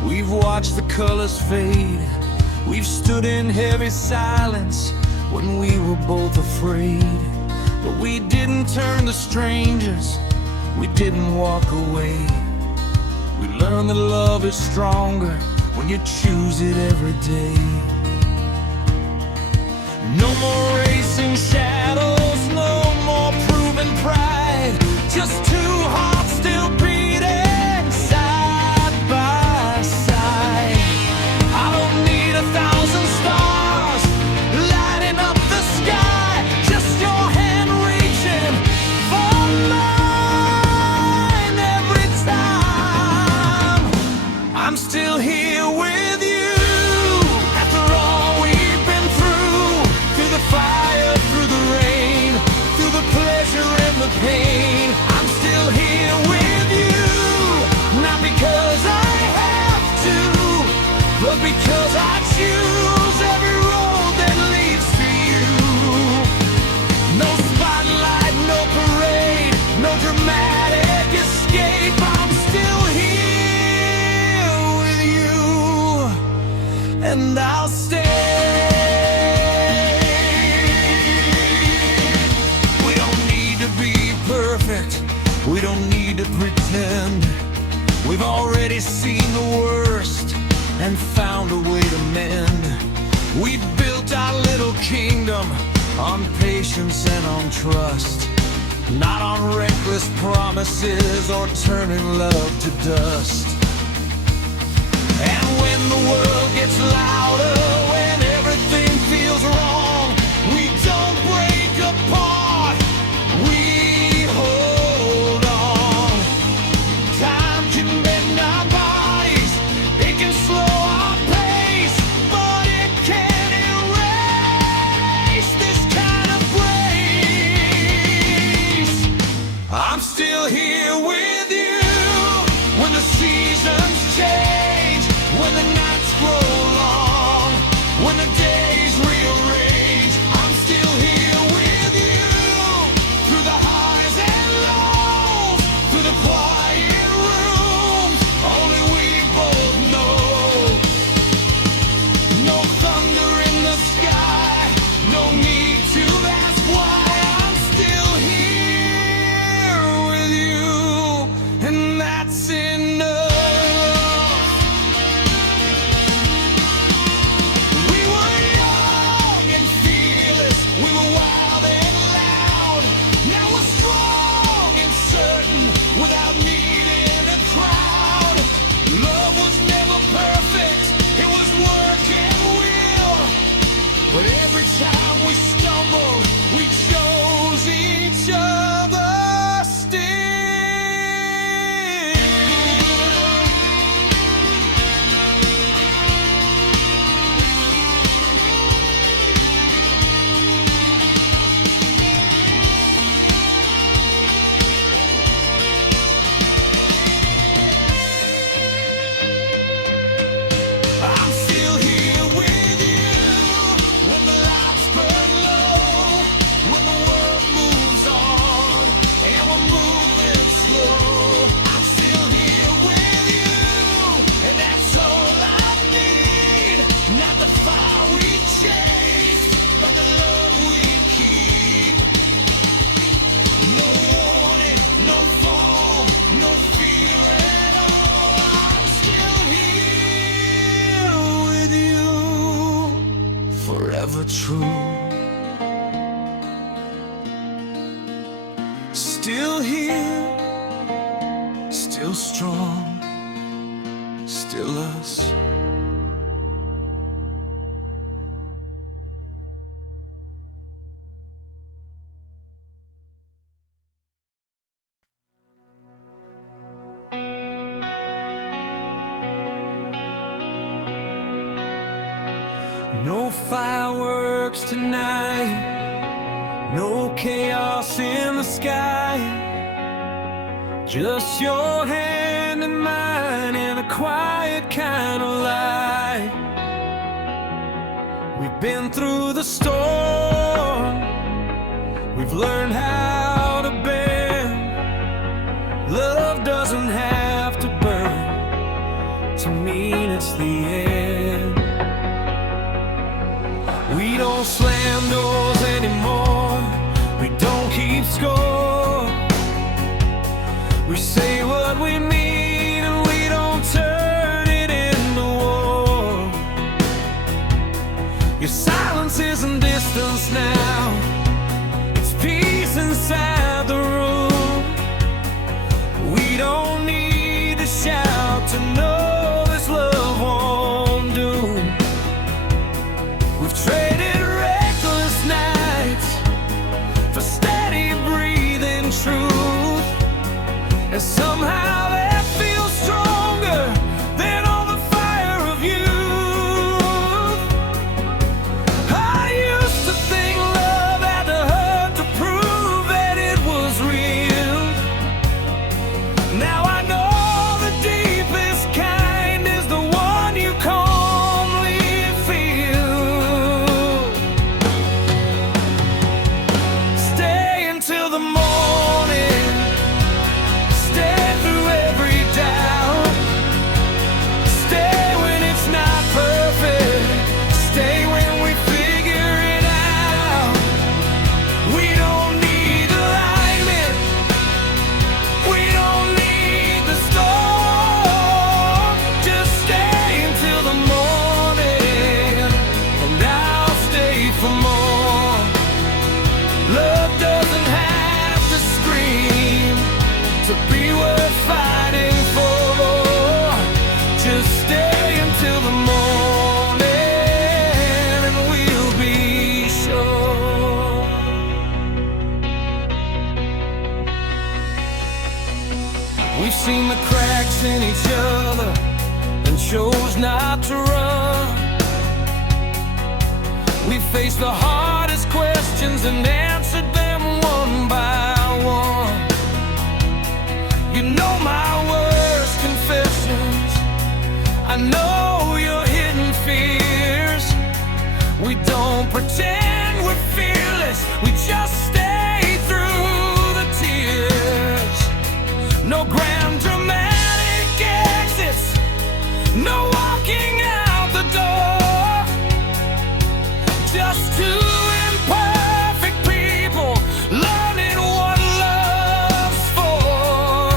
We've watched the colors fade. We've stood in heavy silence when we were both afraid. But we didn't turn to strangers, we didn't walk away. We learned that love is stronger when you choose it every day. No more racing shadows, no more proving pride. Just two hearts still beating side by side. I don't need 1,000 stars lighting up the sky, just your hand reaching for mine every time. I'm still here with you after all we've been through the fire, through the rain, through the pleasure and the pain. I'm still here with you, not because I have to, but because I choose every road that leads to you. No spotlight, no parade, no dramatic escape. I'm still here with you, and I'll stay. We don't need to pretend. We've already seen the worst and found a way to mend. We built our little kingdom on patience and on trust, not on reckless promises or turning love to dust. And when the world gets louder, when everything feels wrong, we don't break apart. We hold on. Time can bend our bodies, it can slow our pace, but it can't erase this kind of grace. I'm still here with you when the seasons change, when the nights grow long, when the days rearrange. I'm still here with you through the highs and lows, through the quiet rooms only we both know. No thunder in the sky, no need to ask why. I'm still here with you, and that's enough. We were young and fearless, we were wild and loud. Now we're strong and certain without needing a crowd. Love was never perfect, it was work and will. But every time we stumbled, we chose each other still. I'm still here with you ever true. Still here, still strong, still us. No fireworks tonight, no chaos in the sky, just your hand in mine in a quiet kind of light. We've been through the storm, we've learned how to bend. Love doesn't have to burn to mean it's the end. We don't slam doors anymore, we don't keep score. We say what we mean and we don't turn it into war. Your silence isn't distance now, it's peace inside the room. We don't need to shout to know this love won't do. We've traded reckless nights for steady breathing truth, and somehow that feels stronger than all the fire of youth. I used to think love had to hurt to prove that it was real. Now I know the deepest kind is the one you calmly feel. Stay until the morning, stay through every doubt, stay when it's not perfect, stay when we figure it out. We don't need alignment, we don't need the storm. Just stay until the morning, and I'll stay for more. Love doesn't have to scream to be worth fighting for. Just stay until the morning and we'll be sure. We've seen the cracks in each other and chose not to run. We faced the hardest questions and answered them one by one. You know my worst confessions, I know your hidden fears. We don't pretend we're fearless, we just stay through the tears. No grand dramatic exits, no walking out the door. Just two imperfect people learning what love's for.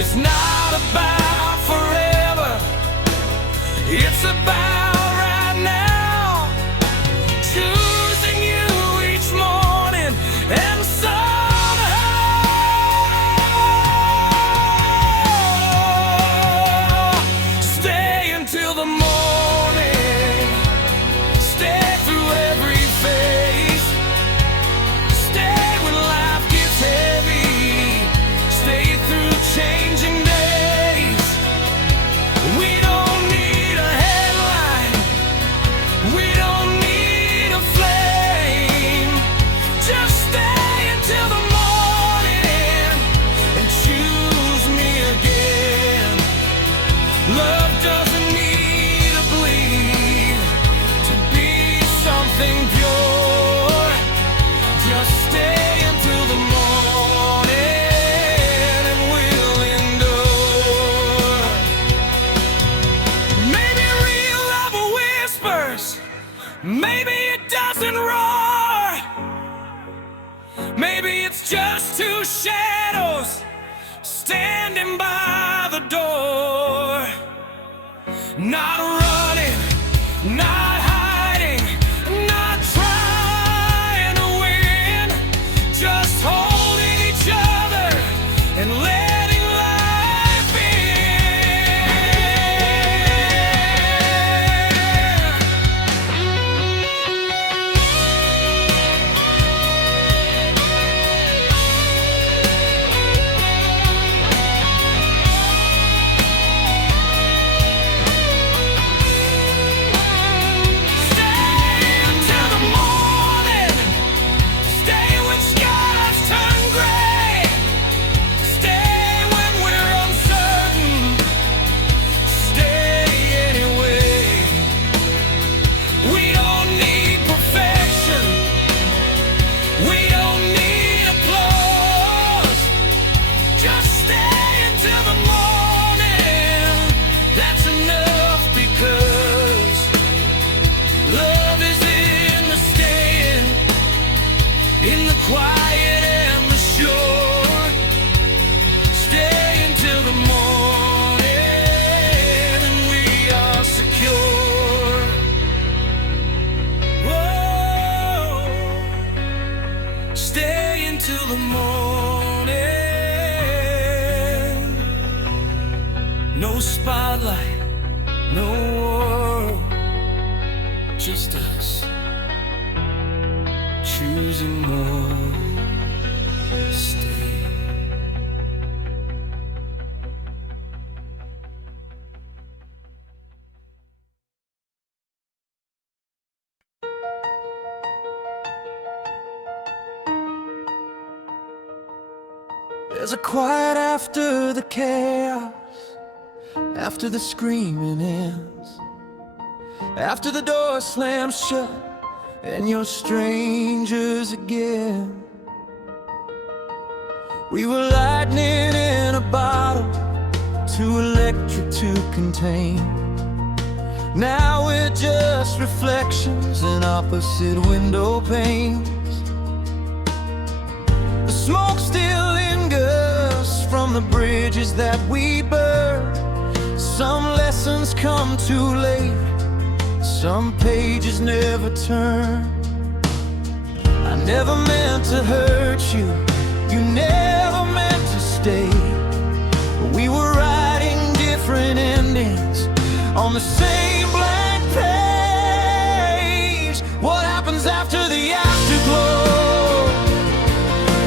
It's not about forever, it's about right now. Choosing you each morning and somehow stay until the morning, stay through every phase, stay when life gets heavy, stay through changing days. We don't need a headline, we don't need a flame. Just stay until the morning and choose me again. Love doesn't need to bleed to be something pure. Just stay until the morning and we'll endure. Maybe real love whispers, maybe it doesn't roar. Maybe it's just two shadows standing by the door. Not running, not hiding, quiet and the shore. Stay until the morning and we are secure. Whoa. Stay until the morning. No spotlight, no war, just us choosing more. Stay. There's a quiet after the chaos, after the screaming ends, after the door slams shut and you're strangers again. We were lightning in a bottle, too electric to contain. Now we're just reflections in opposite window panes. The smoke still lingers from the bridges that we burned. Some lessons come too late, some pages never turn. I never meant to hurt you, you never meant to stay. We were writing different endings on the same blank page. What happens after the afterglow?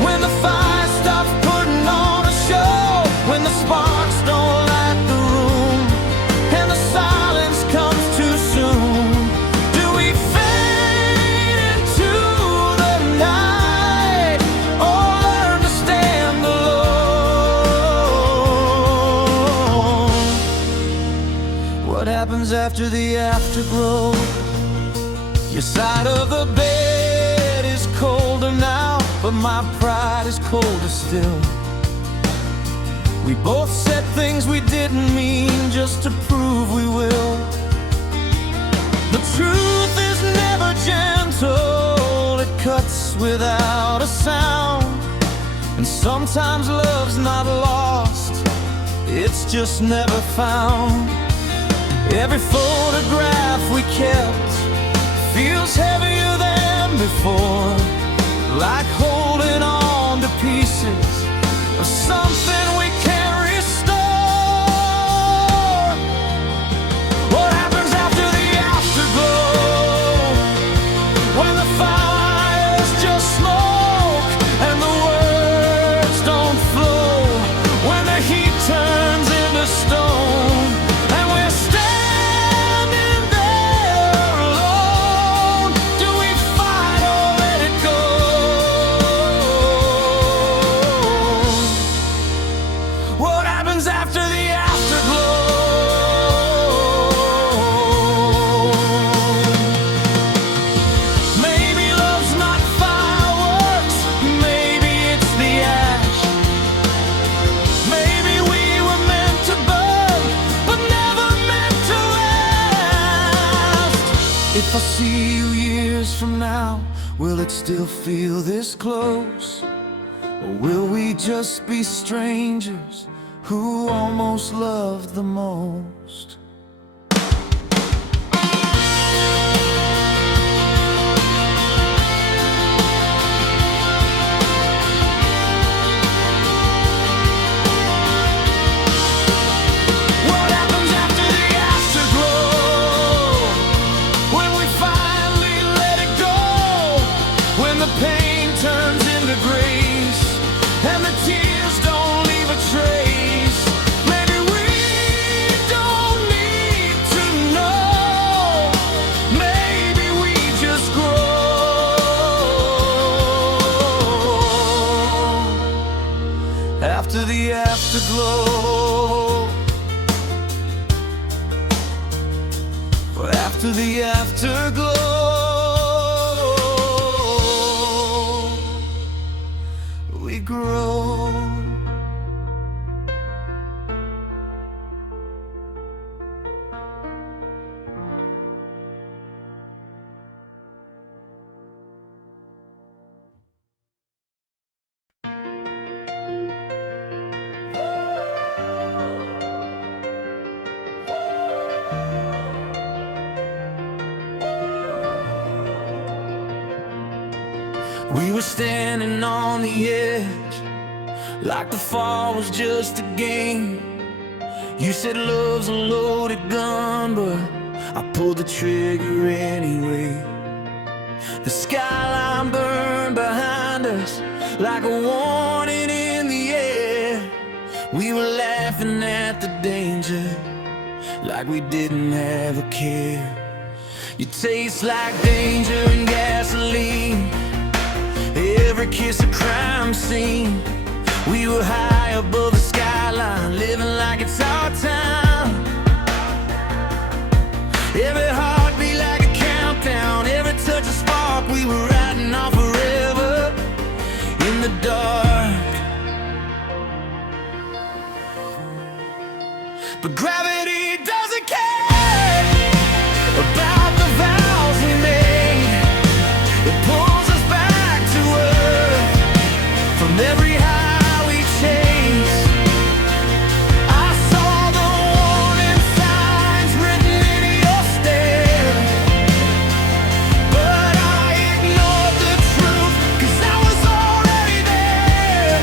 When the fire stops putting on a show, when the sparks don't light the room, and the silence comes too soon. Do we fade into the night, or learn to stand alone? What happens after the afterglow? Your side of the bed is colder now, but my pride is colder still. We both said things we didn't mean just to prove we will. The truth is never gentle, it cuts without a sound. And sometimes love's not lost, it's just never found. Every photograph we kept feels heavier than before, like holding on to pieces of something we can't restore. What happens after the afterglow? When the fire's just smoke and the words don't flow, when the heat turns into stone and we're standing there alone. Do we fight or let it go? What happens after the afterglow? Maybe love's not fireworks, maybe it's the ash. Maybe we were meant to burn, but never meant to last. If I see you years from now, will it still feel this close? Or will we just be strangers who almost loved the most? What happens after the afterglow? When we finally let it go, when the pain turns into grace and the tears don't leave a trace. Maybe we don't need to know, maybe we just grow. After the afterglow, after the afterglow, we grow. We were standing on the edge, like the fall was just a game. You said love's a loaded gun, but I pulled the trigger anyway. The skyline burned behind us like a warning in the air. We were laughing at the danger like we didn't have a care. You taste like danger and gasoline, every kiss a crime scene. We were high above the skyline, living like it's our time. Every heartbeat like a countdown, every touch a spark. We were riding off forever in the dark. But gravity doesn't care about the vows we made. It pulls us back to earth from every high we chase. I saw the warning signs written in your stare, but I ignored the truth, 'cause I was already there.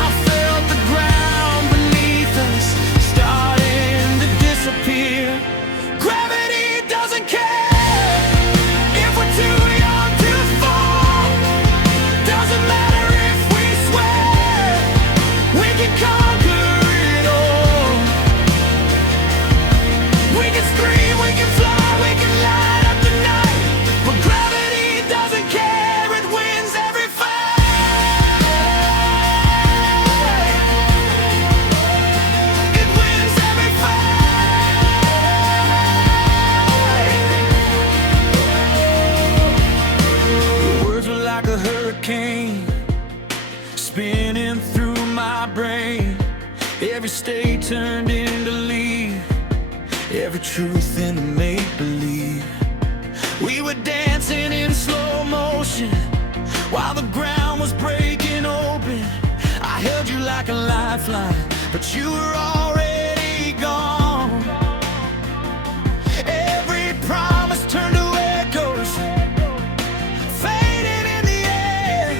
I felt the ground beneath us starting to disappear. Gravity doesn't care if we're too young to fall. Doesn't matter if we swear we can conquer it all. We can scream, we can fly, we can light up the night, but gravity doesn't care. It wins every fight. It wins every fight. Your words were like a hurricane spinning through my brain. Every state turned into leaf, every truth into make-believe. We were dancing in slow motion while the ground was breaking open. I held you like a lifeline, but you were already gone. Every promise turned to echoes, fading in the air.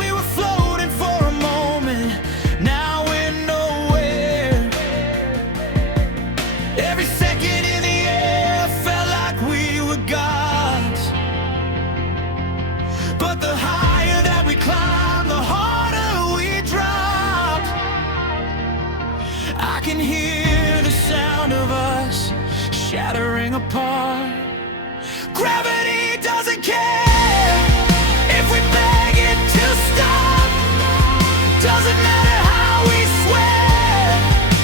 We were floating for a moment, now we're nowhere. Every second in the air felt like we were gods, but the higher that we climbed, the harder we dropped. I can hear the sound of us shattering apart. Gravity doesn't care if we beg it to stop. Doesn't matter how we swear,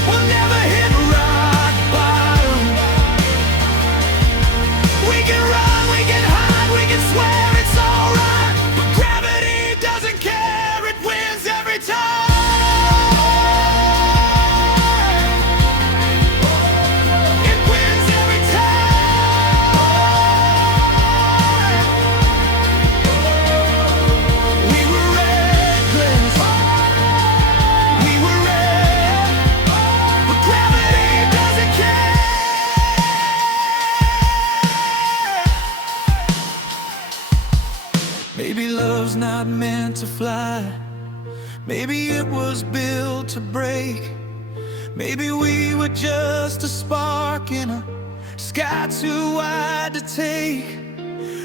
we'll never hit rock bottom. We can run, we can hide, we can swear it's alright, but gravity doesn't care. It wins every time. It wins every time. We were reckless, we were red, but gravity doesn't care. Maybe love's not meant to fly, maybe it was built to break. Maybe we were just a spark in a sky too wide to take.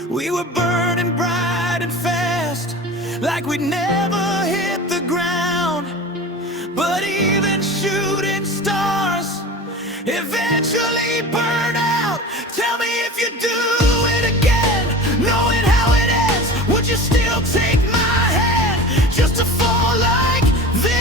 We were burning bright and fast, like we'd never hit the ground. But even shooting stars eventually burn out. Tell me if you do it again, knowing how it ends, would you still take my hand just to fall like this?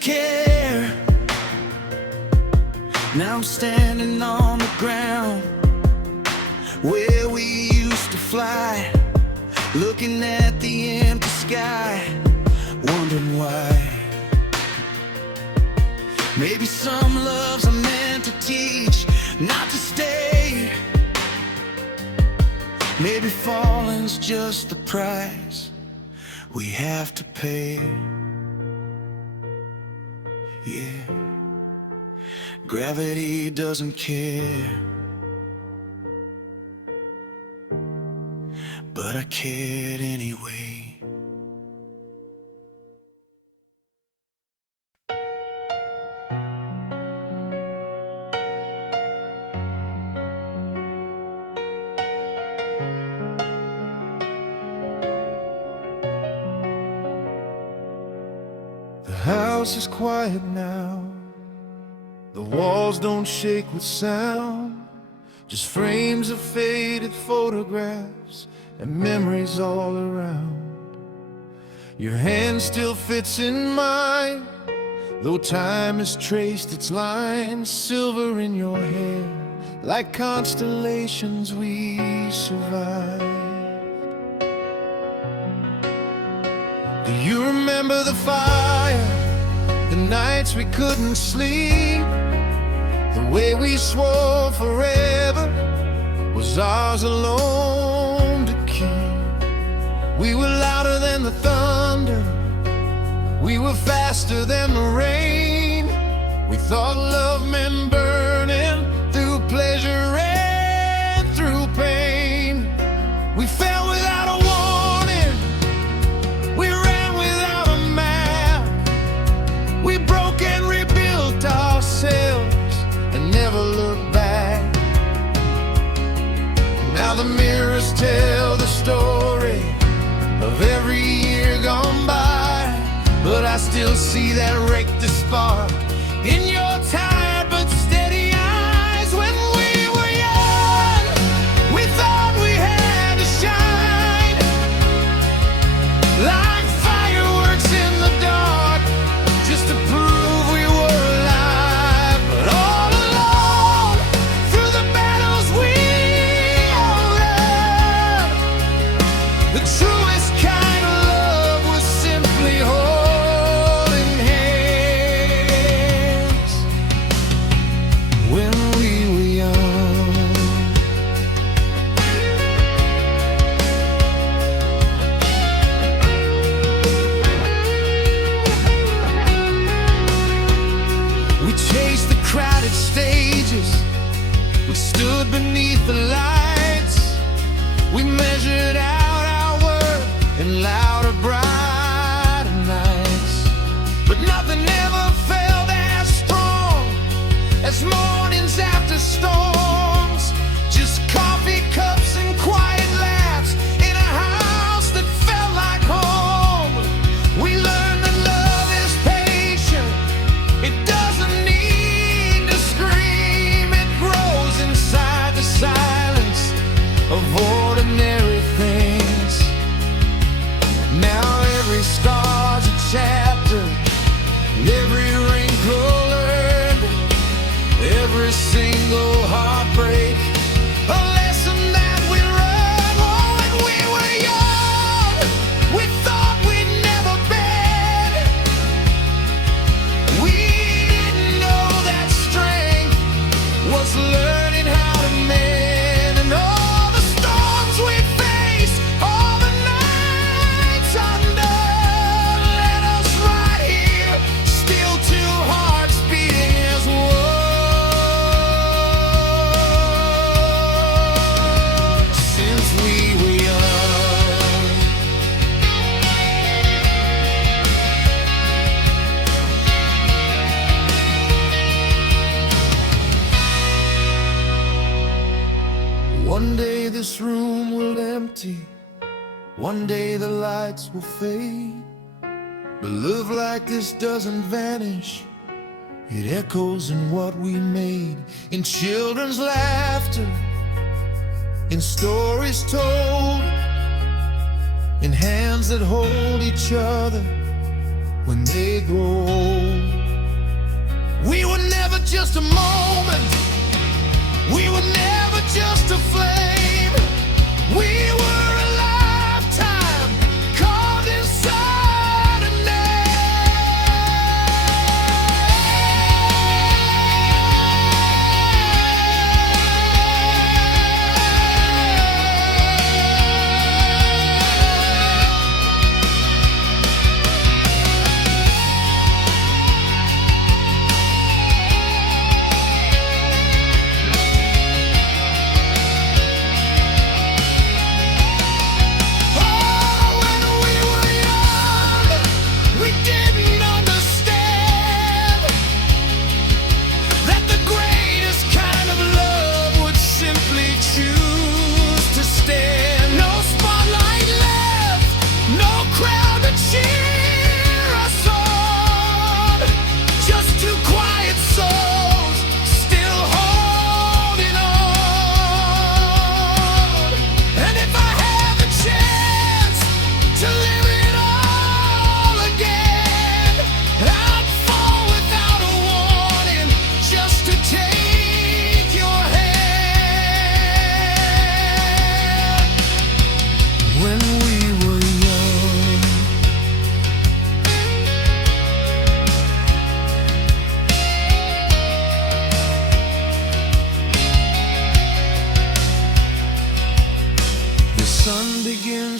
care. Now I'm standing on the ground where we used to fly, looking at the empty sky, wondering why. Maybe some loves are meant to teach, not to stay. Maybe falling's just the price we have to pay. Yeah, gravity doesn't care, but I cared anyway. The house is quiet now. The walls don't shake with sound. Just frames of faded photographs and memories all around. Your hand still fits in mine, though time has traced its lines. Silver in your hair, like constellations we survived. Do you remember the fire, the nights we couldn't sleep, the way we swore forever was ours alone to keep? We were louder than the thunder, we were faster than the rain. We thought love meant burning through pleasure and through pain. We fell without a warning, we ran without a map. We broke and rebuilt ourselves and never looked back. Now the mirrors tell the story of every year gone by, but I still see that rector spark in your tired but steady eyes. When we were young, we thought we had to shine like fireworks in the dark, just to prove we were alive. But all along, through the battles we all run, the truest kind of love was simply holding hands when we were young. We chased the crowded stages, we stood beneath the lights. We measured out our worth in louder, brighter nights. But nothing ever felt as strong as mornings after storms. Just coffee cups and quiet laughs in a house that felt like home. We learned that love is patient, it doesn't need to scream. It grows inside the silence of ordinary things. Now every star's a chapter, every wrinkle learned, every single heartbreak a lesson that we learned. Oh, when we were young, we thought we'd never bend. We didn't know that strength was learning how to mend. And all the storms we faced, all the nights undone, led us right here, still two hearts beating as one. Since we were young, one day this room will empty, one day the lights will fade. But love like this doesn't vanish, it echoes in what we made. In children's laughter, in stories told, in hands that hold each other, when they grow old. We were never just a moment, we were never just a flame. We were a lifetime carved inside a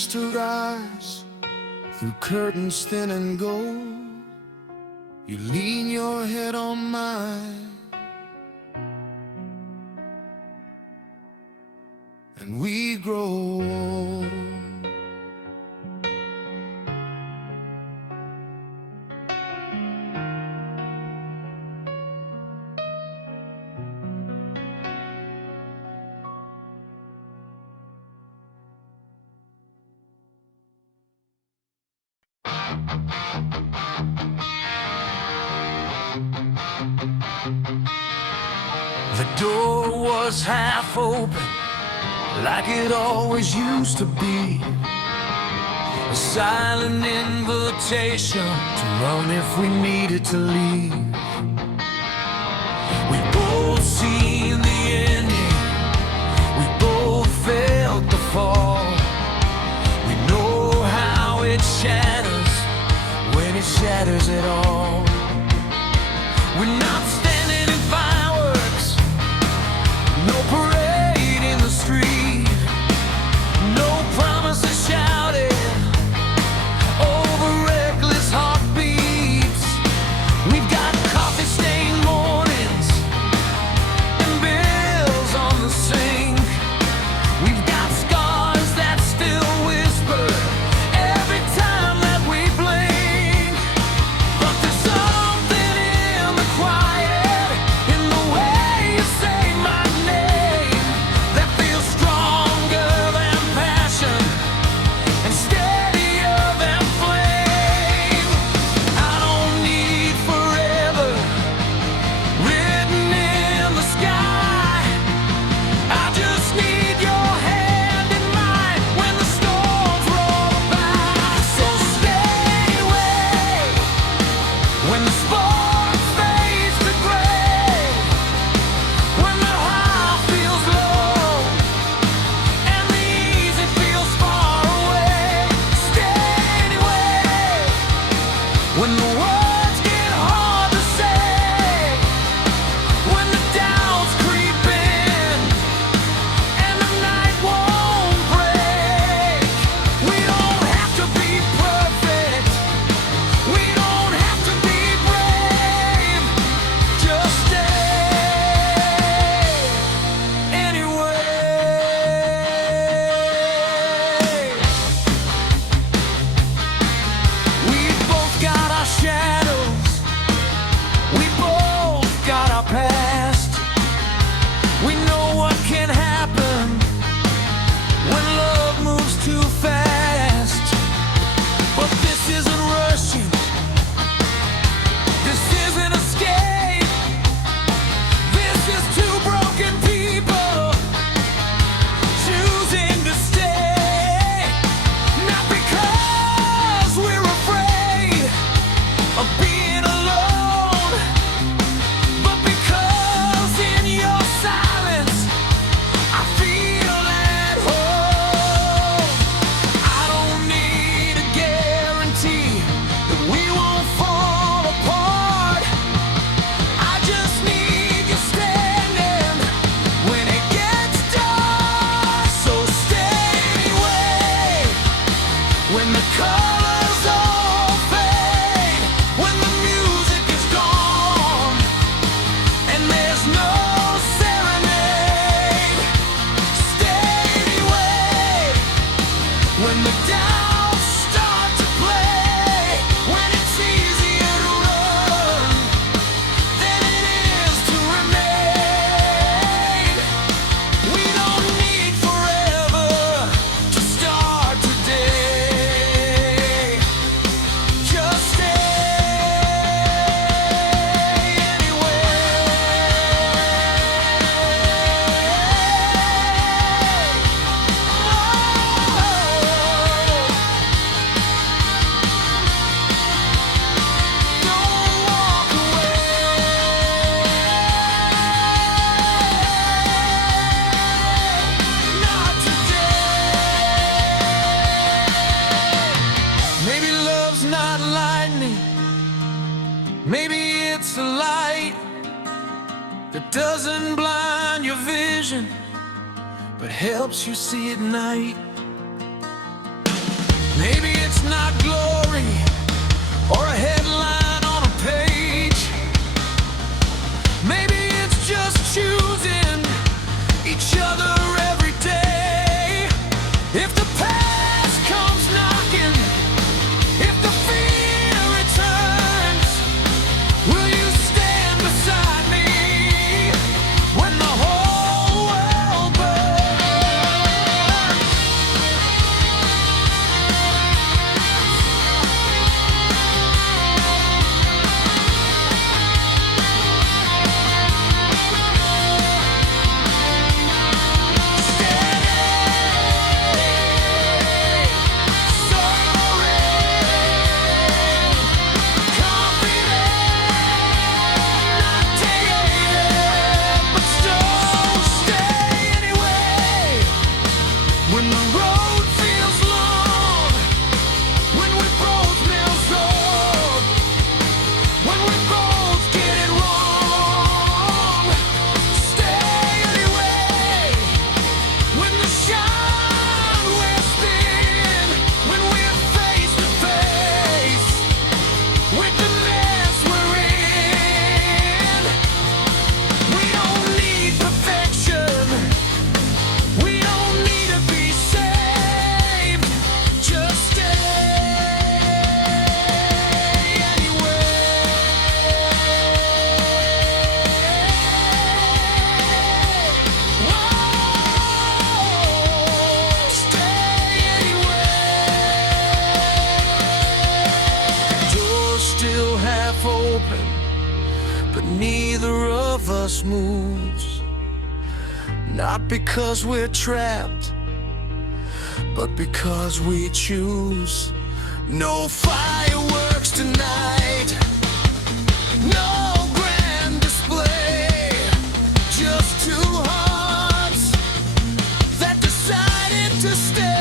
to rise through curtains thin and gold. You lean your head on mine, and we grow old. The door was half open, like it always used to be. A silent invitation to run if we needed to leave. We both seen the ending, we both felt the fall. We know how it shatters when it shatters at all. We're not standing in fireworks, no parade in the street, no promises shouted over reckless heartbeats. We've got coffee-stained mornings and bills on the sink. We've got scars that still whisper every time that we blink. But there's something in the quiet, in the way you say my name, that feels stronger than passion and steadier than flame. I don't need forever written in the sky. I just need your hand in mine when the storms roll by. So stay away when the spark fades to gray, when the high feels low and the easy feels far away. When the colors all fade, when the music is gone, and there's no serenade, stay anyway. When the doubts start to play, when it's easier to run than it is to remain. We don't need forever to start today. Just stay anyway. Don't walk away. Not today. Maybe love's not lightning. Maybe it's a light that doesn't blind your vision, but helps you see at night. Maybe it's not glory or a headline on a page. Maybe it's just choosing each other every day. If the past comes knocking, if the fear returns, will you stand beside me when the whole world burns? When the road feels long, when we both miss off, when we both get it wrong, stay anyway. When the shine wears thin, when we're face to face with the mess we're in, we don't need perfection. We don't need to be saved. Just stay anyway. Whoa, stay anyway. Door's still half open, but neither of us moves. Not because we're trapped, but because we choose. No fireworks tonight, no grand display, just two hearts that decided to stay.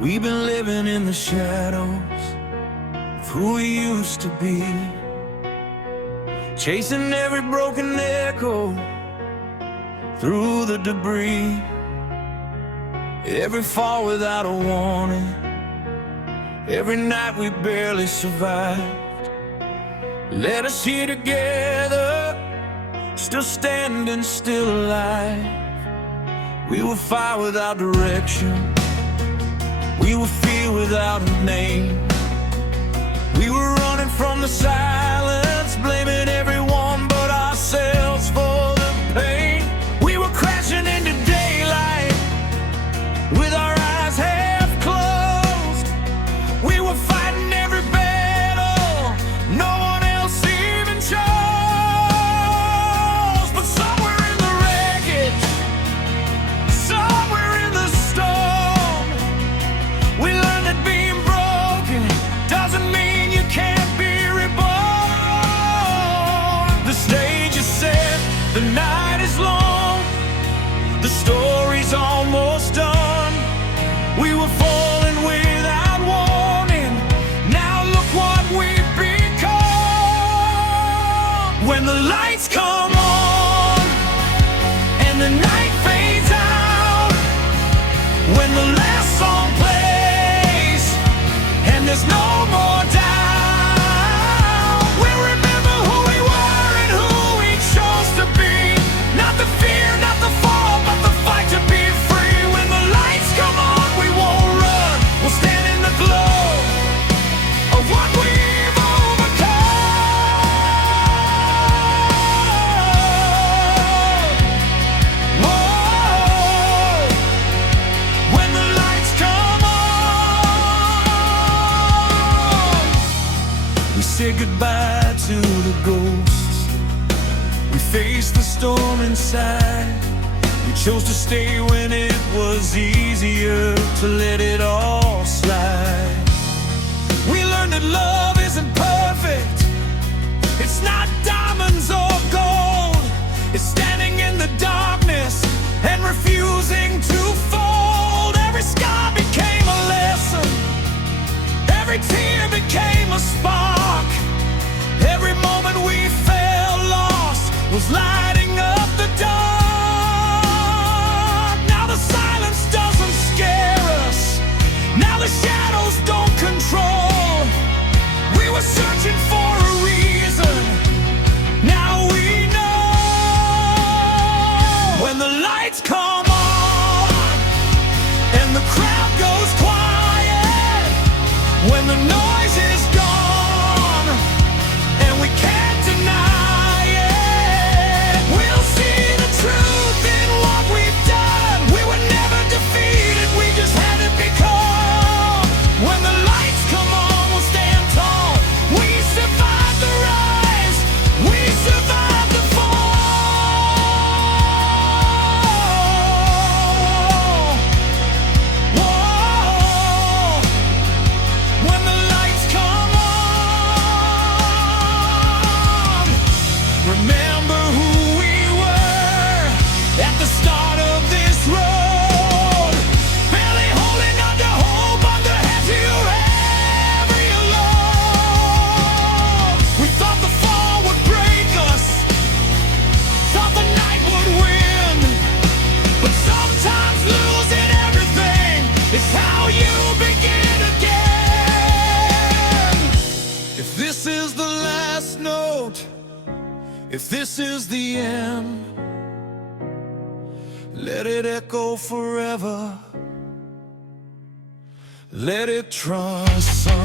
We've been living in the shadows of who we used to be, chasing every broken echo through the debris, every fall without a warning, every night we barely survived. Let us here together, still standing, still alive. We were fire without direction, we were fear without a name. We were running from the silence, blaming every The stage is set, the night is long, the story's almost done. We were falling without warning, now look what we've become. When the lights come on and the night fades out, when the last song plays and there's no more doubt, we'll remember who we were and who we chose to be. Not the fear, not the fall, but the fight to be free. When the lights come on, we won't run, we'll stand in the glow of what we've overcome. Whoa. When the lights come on, we say goodbye to the ghosts, we face the storm inside. We chose to stay when it was easier to let it all slide. We learned that love isn't perfect, it's not diamonds or gold. It's standing in the darkness and refusing to fold. Every scar became a lesson, every tear became a spark. Every moment we felt lost was lighting up the dark. Now the silence doesn't scare us, now the shadows don't control. We were searching for a reason, now we know. When the lights come on and the crowd goes quiet, when the noise is gone and we can't deny it, we'll see the truth in what we've done. We were never defeated, we just had to become. When the lights come on, we'll stand tall. We survived the rise, we survived the fall. Whoa. When the lights come on, remember who we were at the start of this road. Barely holding on to hope under heavy load. We thought the fall would break us, thought the night would win, but sometimes losing everything is how you begin again. If this is the last note, if this is the end, let it echo forever, let it transcend.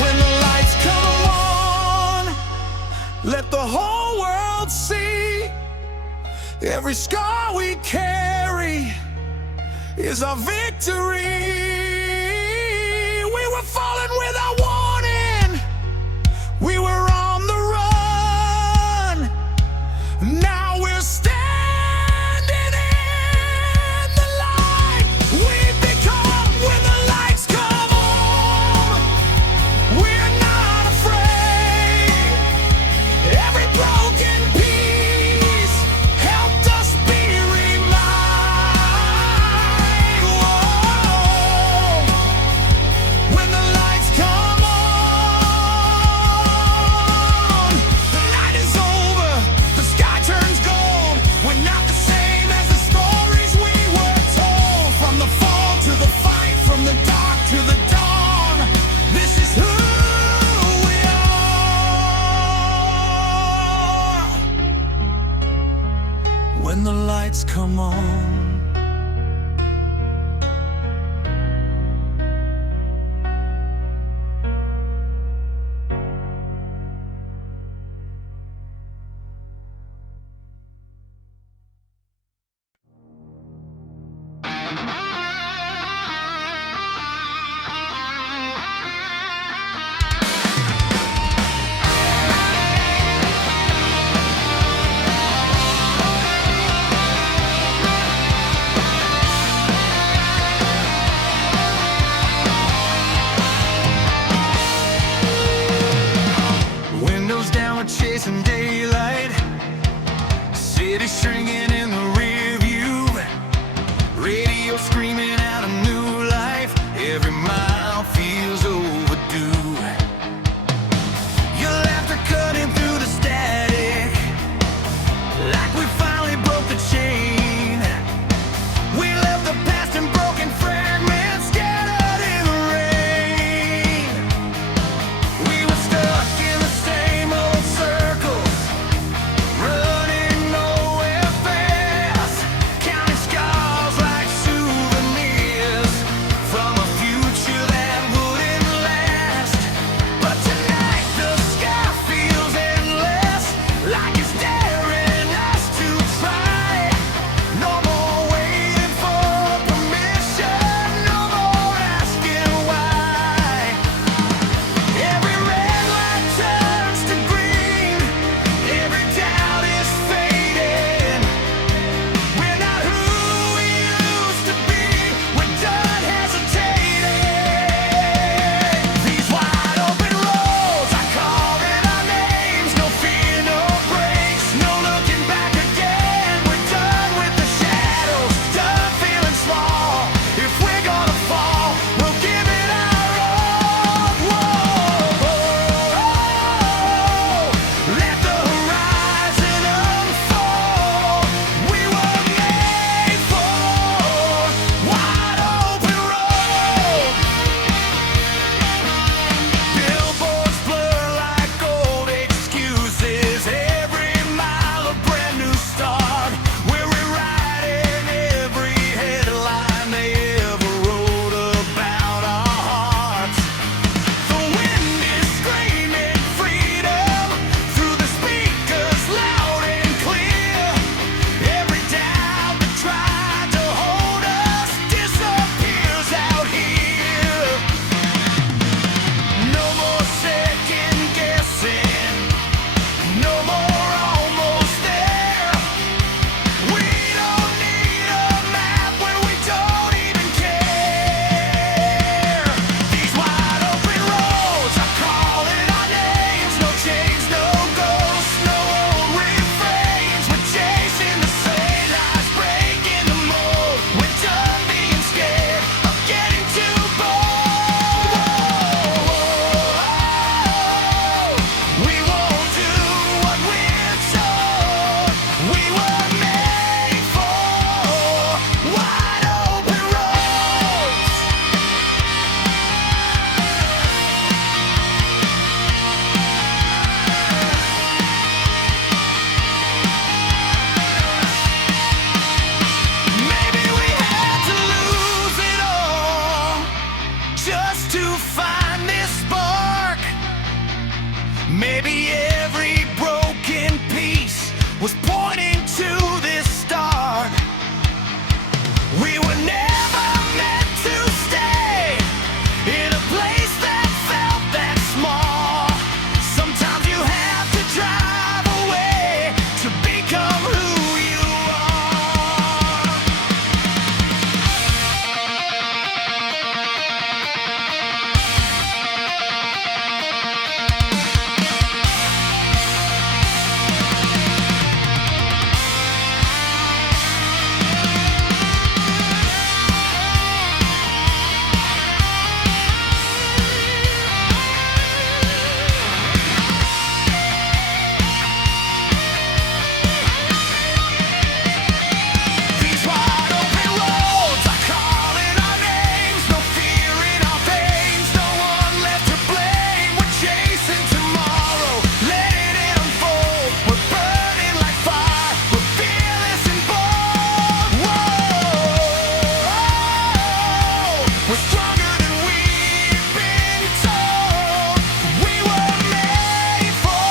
When the lights come on, let the whole world see. Every scar we carry is our victory. We were falling without warning, we were on the run. Now we're standing in the light we've become. When the lights come on, we're not afraid. Every broken piece helped us be reminded. Whoa. When the lights come on, the night is over, the sky turns gold. We're not the same as the stories we were told. From the fall to the fight, from the dark to the dawn, this is who we are. When the lights come on, find this spark. Maybe every broken piece was pointing to this star. We were never meant to stay in a place that felt that small. Sometimes you have to drive away to become who you are. These wide open roads are calling our names. No fear in our veins, no one left to blame. We're chasing tomorrow, letting it unfold. We're burning like fire, we're fearless and bold. Whoa, we're stronger than we've been told. We were made for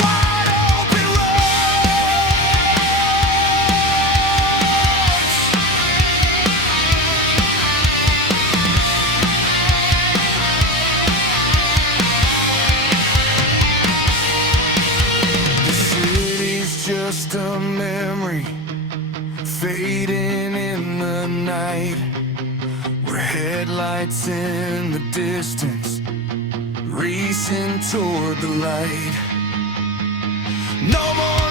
wide open roads. The city's just a memory, fading in the night. We're headlights in the distance, racing toward the light. No more